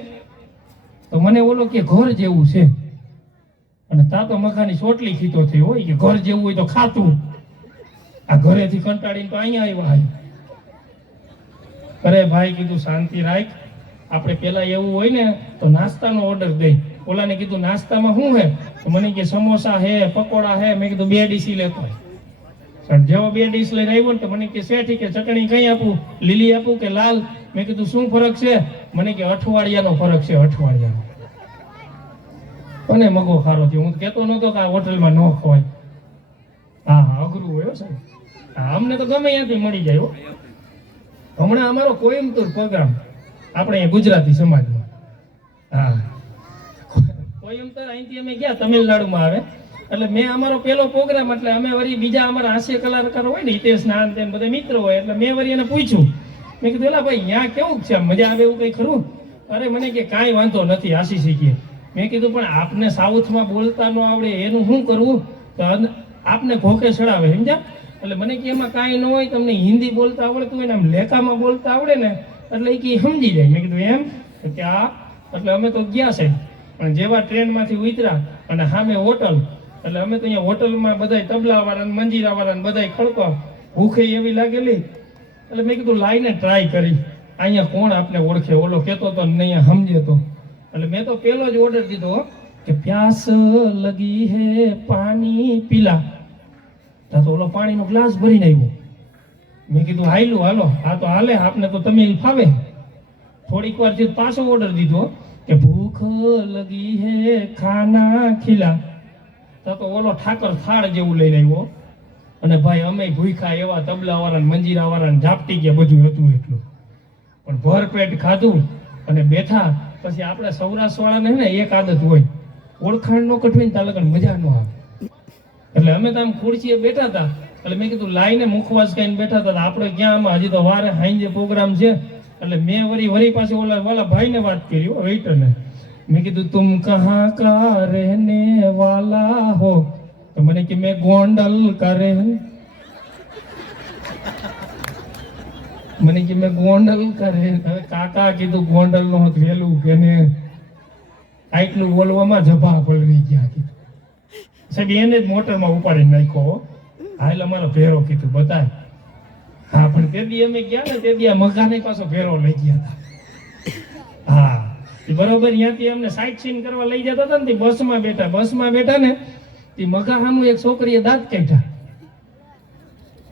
તો મને ઓલો કે ઘર જેવું છે. અને તા તો મખાની સોટલી ખીતો થઈ હોય કે ઘર જેવું હોય તો ખાતું. આ ઘરેથી કંટાળીને તો અહીંયા આવ્યા. અરે ભાઈ કીધું શાંતિ રાખ, આપણે પેલા એવું હોય ને તો નાસ્તાનો ઓર્ડર દઈ. ઓલાને કીધું નાસ્તામાં શું હે? તો મને કે સમોસા હે, પકોડા હે. મેં કીધું 2 ડીશ લેતો આય. પણ જેવો 2 ડીશ લઈને આવ્યો ને તો મને કે શેઠી કે ચટણી કઈ આપું, લીલી આપું કે લાલ? મેં કીધું શું ફરક છે? મને કે અઠવાડિયાનો ફરક છે, અઠવાડિયાનો. અને મગો ખારો થયો. હું કહેતો નહોતો કે આ હોટલમાં ન ખવાય. હા હા, અઘરું હોય સાહેબ. હા, અમને તો ગમે ત્યાંથી મળી જાય હો. હમણાં અમારો કોઈમ્બતુર પ્રોગ્રામ આપણે અહીંયા ગુજરાતી સમાજમાં. હા, કોઈમ્બતુર અહીંથી અમે ગયા, તમિલનાડુમાં આવે. એટલે મેં અમારો પહેલો પ્રોગ્રામ, એટલે અમે વળી બીજા અમારા હાસ્ય કલાકાર હોય ને, હિતેશ નાન તેમ બધા મિત્રો હોય, એટલે મેં વળી એને પૂછ્યું. મેં કીધું એલા ભાઈ અહીંયા કેવું છે, મજા આવે એવું કઈ ખરું? અરે મને કે કાંઈ વાંધો નથી, આશી શીખીએ. મેં કીધું પણ આપને સાઉથમાં બોલતા ન આવડે એનું શું કરવું? તો આપને ભોકે ચડાવે, સમજ્યા? એટલે મને કે એમાં કાંઈ ન હોય, તમને હિન્દી બોલતા આવડતું હોય ને, આમ લેખામાં બોલતા આવડે ને, એટલે એ કે સમજી જાય. મેં કીધું એમ? કે આ એટલે અમે તો ગયા છે, પણ જેવા ટ્રેનમાંથી ઉતર્યા અને સામે હોટલ, એટલે અમે તો અહીંયા હોટલમાં બધા તબલાવાળા મંજીરાવાળા બધા ખડકો, ભૂખે એવી લાગેલી. એટલે મેં કીધું લાઈને ટ્રાય કરી, અહીંયા કોણ આપને ઓળખે? ઓલો કહેતો તો નહીં સમજે તો. એટલે મેં તો પેલો જ ઓર્ડર દીધો કે પ્યાસ લગી હે પાણી પીલા. તો ઓલો પાણીનો ગ્લાસ ભરીને આવ્યો. મેં કીધું હાયલું હાલો, આ તો હાલે, આપને તો તમિલ ફાવે. થોડીક વાર થી પાછો ઓર્ડર દીધો કે ભૂખ લગી હે ખાના ખીલા. તો ઓલો ઠાકર થાળ જેવું લઈને આવ્યો. અને ભાઈ અમે ભૂખ્યા એવા, તબલાવાળા મંજીરાવાળા ઝાપટી ગયા, બધું હતું એટલું. પણ ભરપેટ ખાધું અને બેઠા. પછી આપણે સૌરાષ્ટ્ર વાળાને ને એક આદત હોય, ઓળખાણ નો કઠવીને ત્યાં લગન મજા ન આવે. એટલે અમે તો આમ ખુરશીએ બેઠા હતા. એટલે મેં કીધું લાઈને મુખવાસ કહીને બેઠા હતા. આપણે ક્યાં આમાં હજી તો વારે હાંજે પ્રોગ્રામ છે. એટલે મેં વરી પાસે ઓલા ભાઈને વાત કરી, વેઇટરને. મેં કીધું તુમ કહા કા રહેને વાલા હો? તો મને કે મેં ગોંડલ કા રહે. મને કે મેં ગોંડલ કા રહે. હવે કાકા કીધું ગોંડલ નો વેલું કે ને આટલું બોલવામાં જભા પલળી ગયા. કીધું સાહેબ એને જ મોટરમાં ઉપાડી નાખ્યો. હા એટલે અમારો ભેરો કીધું બતાય. હા પણ તે દી અમે ગયા ને, તે દી આ મગાને પાછો ભેરો લઈ ગયા હતા. હા બરોબર, ત્યાંથી અમને સાઇટ સીન કરવા લઈ જતા હતા ને, બસમાં બેઠા ને, તે મગા સામું એક છોકરીએ દાંત કાઢ્યા.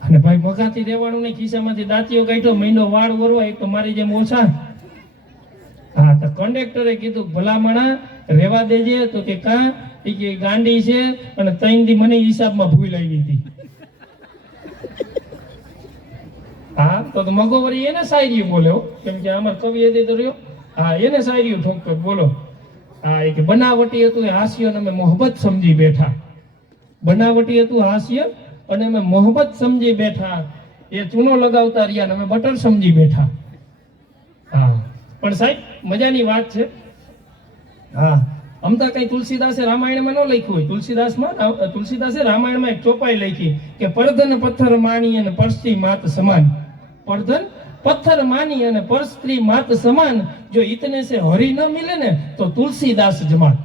અને ભાઈ મગાથી રહેવાનું નહીં, ખિસ્સામાંથી દાંતીઓ કાઢ્યો, મહિનો વાળ વરવા, એક તો મારી જેમ ઓછા. હા તો કંડક્ટરે કીધું ભલામણા રેવા દેજે. તો કે કા? એ કે ગાંડી છે અને 3 દી મને હિસાબમાં ભૂલ આવી હતી. હા તો મગો વળી એને શાયરી બોલ્યો, કેમ કે અમાર કવિ હતી તો રહ્યો. હા એને શાયરી ઠોકતો બોલો. હા એ કે બનાવટી હતું એ હાસ્ય અને અમે મોહબ્બત સમજી બેઠા. બનાવટી હતું હાસ્ય અને અમે મોહબ્બત સમજી બેઠા. એ ચૂનો લગાવતા રહ્યા ને અમે બટર સમજી બેઠા. હા પણ સાહેબ મજાની વાત છે. હા અમતા કઈ તુલસીદાસે રામાયણમાં ન લખ્યું હોય. તુલસીદાસે રામાયણમાં એક ચોપાઈ લખી કે પરધન પથ્થર માણી અને પરસ્ત્રી માત સમાન. પરધન પથ્થર માની અને પરસ્ત્રી માત સમાન. જો ઇતને સે હરી ન મિલે ને તો તુલસીદાસ જમાન.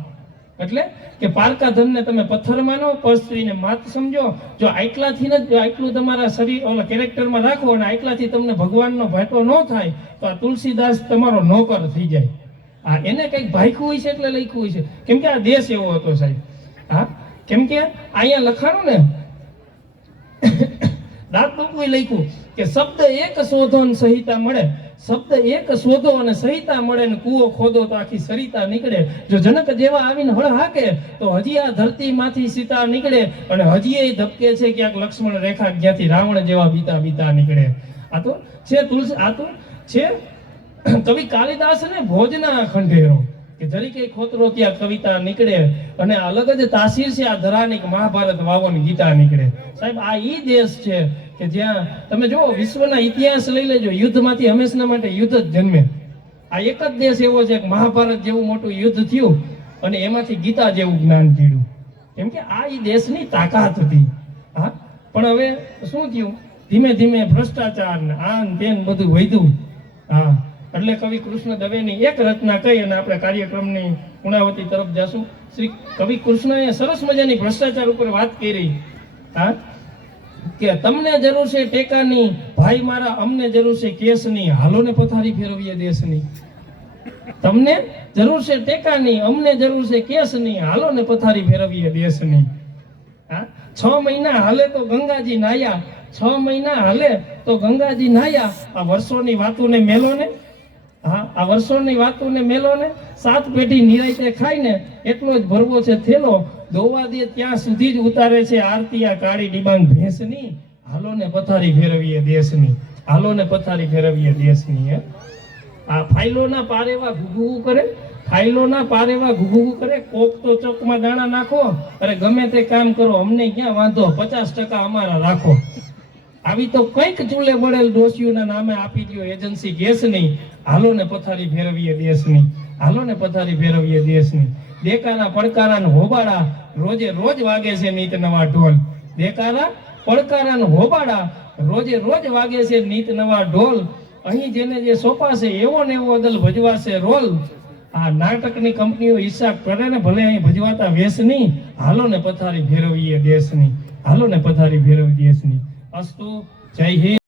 એટલે કે પારકા ધનને તમે પથ્થર માનો, પરસ્ત્રીને માત સમજો. જો આટલાથી ને જો આટલું તમારા શરીર ઓલા કેરેક્ટરમાં રાખો અને આટલાથી તમને ભગવાનનો ભાટો ન થાય તો આ તુલસીદાસ તમારો નોકર થઈ જાય. હા એને કંઈક ભાખ્યું હોય છે એટલે લખ્યું હોય છે, કેમ કે આ દેશ એવો હતો સાહેબ. હા કેમ કે અહીંયા લખાણું ને દાંતનું લખ્યું કે શબ્દ એક શોધો ને સહિતા મળે. શબ્દ એક શોધો અને સહિતા મળે ને કૂવો ખોદો તો આખી સરિતા નીકળે. જો જનક જેવા આવીને હળ હાકે તો હજી આ ધરતીમાંથી સીતા નીકળે. અને હજી એ ધબકે છે ક્યાંક લક્ષ્મણ રેખા, જ્યાંથી રાવણ જેવા બીતા નીકળે. આ તો છે તુલસી, આ તો છે કવિ કાલિદાસ ને ભોજના ખંડેરો કે જરીકે ખોતરો ત્યાં કવિતા નીકળે. અને અલગ જ તાસીર છે આ ધરાની, મહાભારત વાવન ગીતા નીકળે. સાહેબ આ ઈ દેશ છે કે જ્યાં તમે જો વિશ્વના ઇતિહાસ લઈ લેજો, યુદ્ધમાંથી હંમેશા માટે યુદ્ધ જ જન્મે. આ એક જ દેશ એવો છે કે મહાભારત જેવું મોટું યુદ્ધ થયું અને એમાંથી ગીતા જેવું જ્ઞાન જીડ્યું. કેમ કે આ ઈ દેશની તાકાત હતી. હા પણ હવે શું થયું, ધીમે ધીમે ભ્રષ્ટાચાર ને આન તેન બધું વધ્યું. હા એટલે કવિ કૃષ્ણ દવેની એક રચના કહી અને આપણે કાર્યક્રમની પૂર્ણાવતી તરફ જશું. શ્રી કવિ કૃષ્ણએ સરસ મજાની ભ્રષ્ટાચાર ઉપર વાત કરી. હા કે તમને જરૂર છે ટેકાની, ભાઈ મારા અમને જરૂર છે કેસની, હાલો ને પથારી ફેરવીએ દેશની. તમને જરૂર છે ટેકાની, અમને જરૂર છે કેસની, હાલો ને પથારી ફેરવીએ દેશની. હા, 6 મહિના હાલે તો ગંગાજી નાયા, 6 મહિના હાલે તો ગંગાજી નાયા. આ વર્ષોની વાતોને મેલો ને, હા, આ વર્ષોની વાતોને મેલો ને. 7 પેટી નિરાયતે ખાઈને એટલો જ ભરવો છે થેલો, દોવા દે ત્યાં સુધી જ ઉતારે છે આરતી આ કાળી ડિબાંગ ભેંસની. હાલો ને પથારી ફેરવીએ દેશની, હાલો ને પથારી ફેરવીએ દેશની. હે, આ ફાઇલોના પારેવા ઘુઘુ કરે, ફાઇલોના પારેવા ઘુઘુ કરે. કોક તો ચોકમાં દાણા નાખો, અરે ગમે તે કામ કરો, અમને ક્યાં વાંધો, 50% અમારા રાખો. આવી તો કંઈક ચૂલે બળેલ ડોશીઓના નામે આપી દો એજન્સી ગેસની. હાલો ને પથારી ફેરવીએ દેશની, હાલો ને પથારી ફેરવીએ દેશની. દેકારા પડકારા ને હોબાળા રોજે રોજ વાગે છે નીત નવા ઢોલ. દેકારા પડકારા ને હોબાળા રોજે રોજ વાગે છે નીત નવા ઢોલ. અહીં જેને જે સોંપાશે એવો ને એવો અદલ ભજવાશે રોલ. આ નાટકની કંપનીઓ હિસાબ કરે ને ભલે અહીં ભજવાતા વેશની. હાલો ને પથારી ફેરવીએ દેશની, હાલો ને પથારી ફેરવી દેશની. અસ્તુ, જય હિન્દ.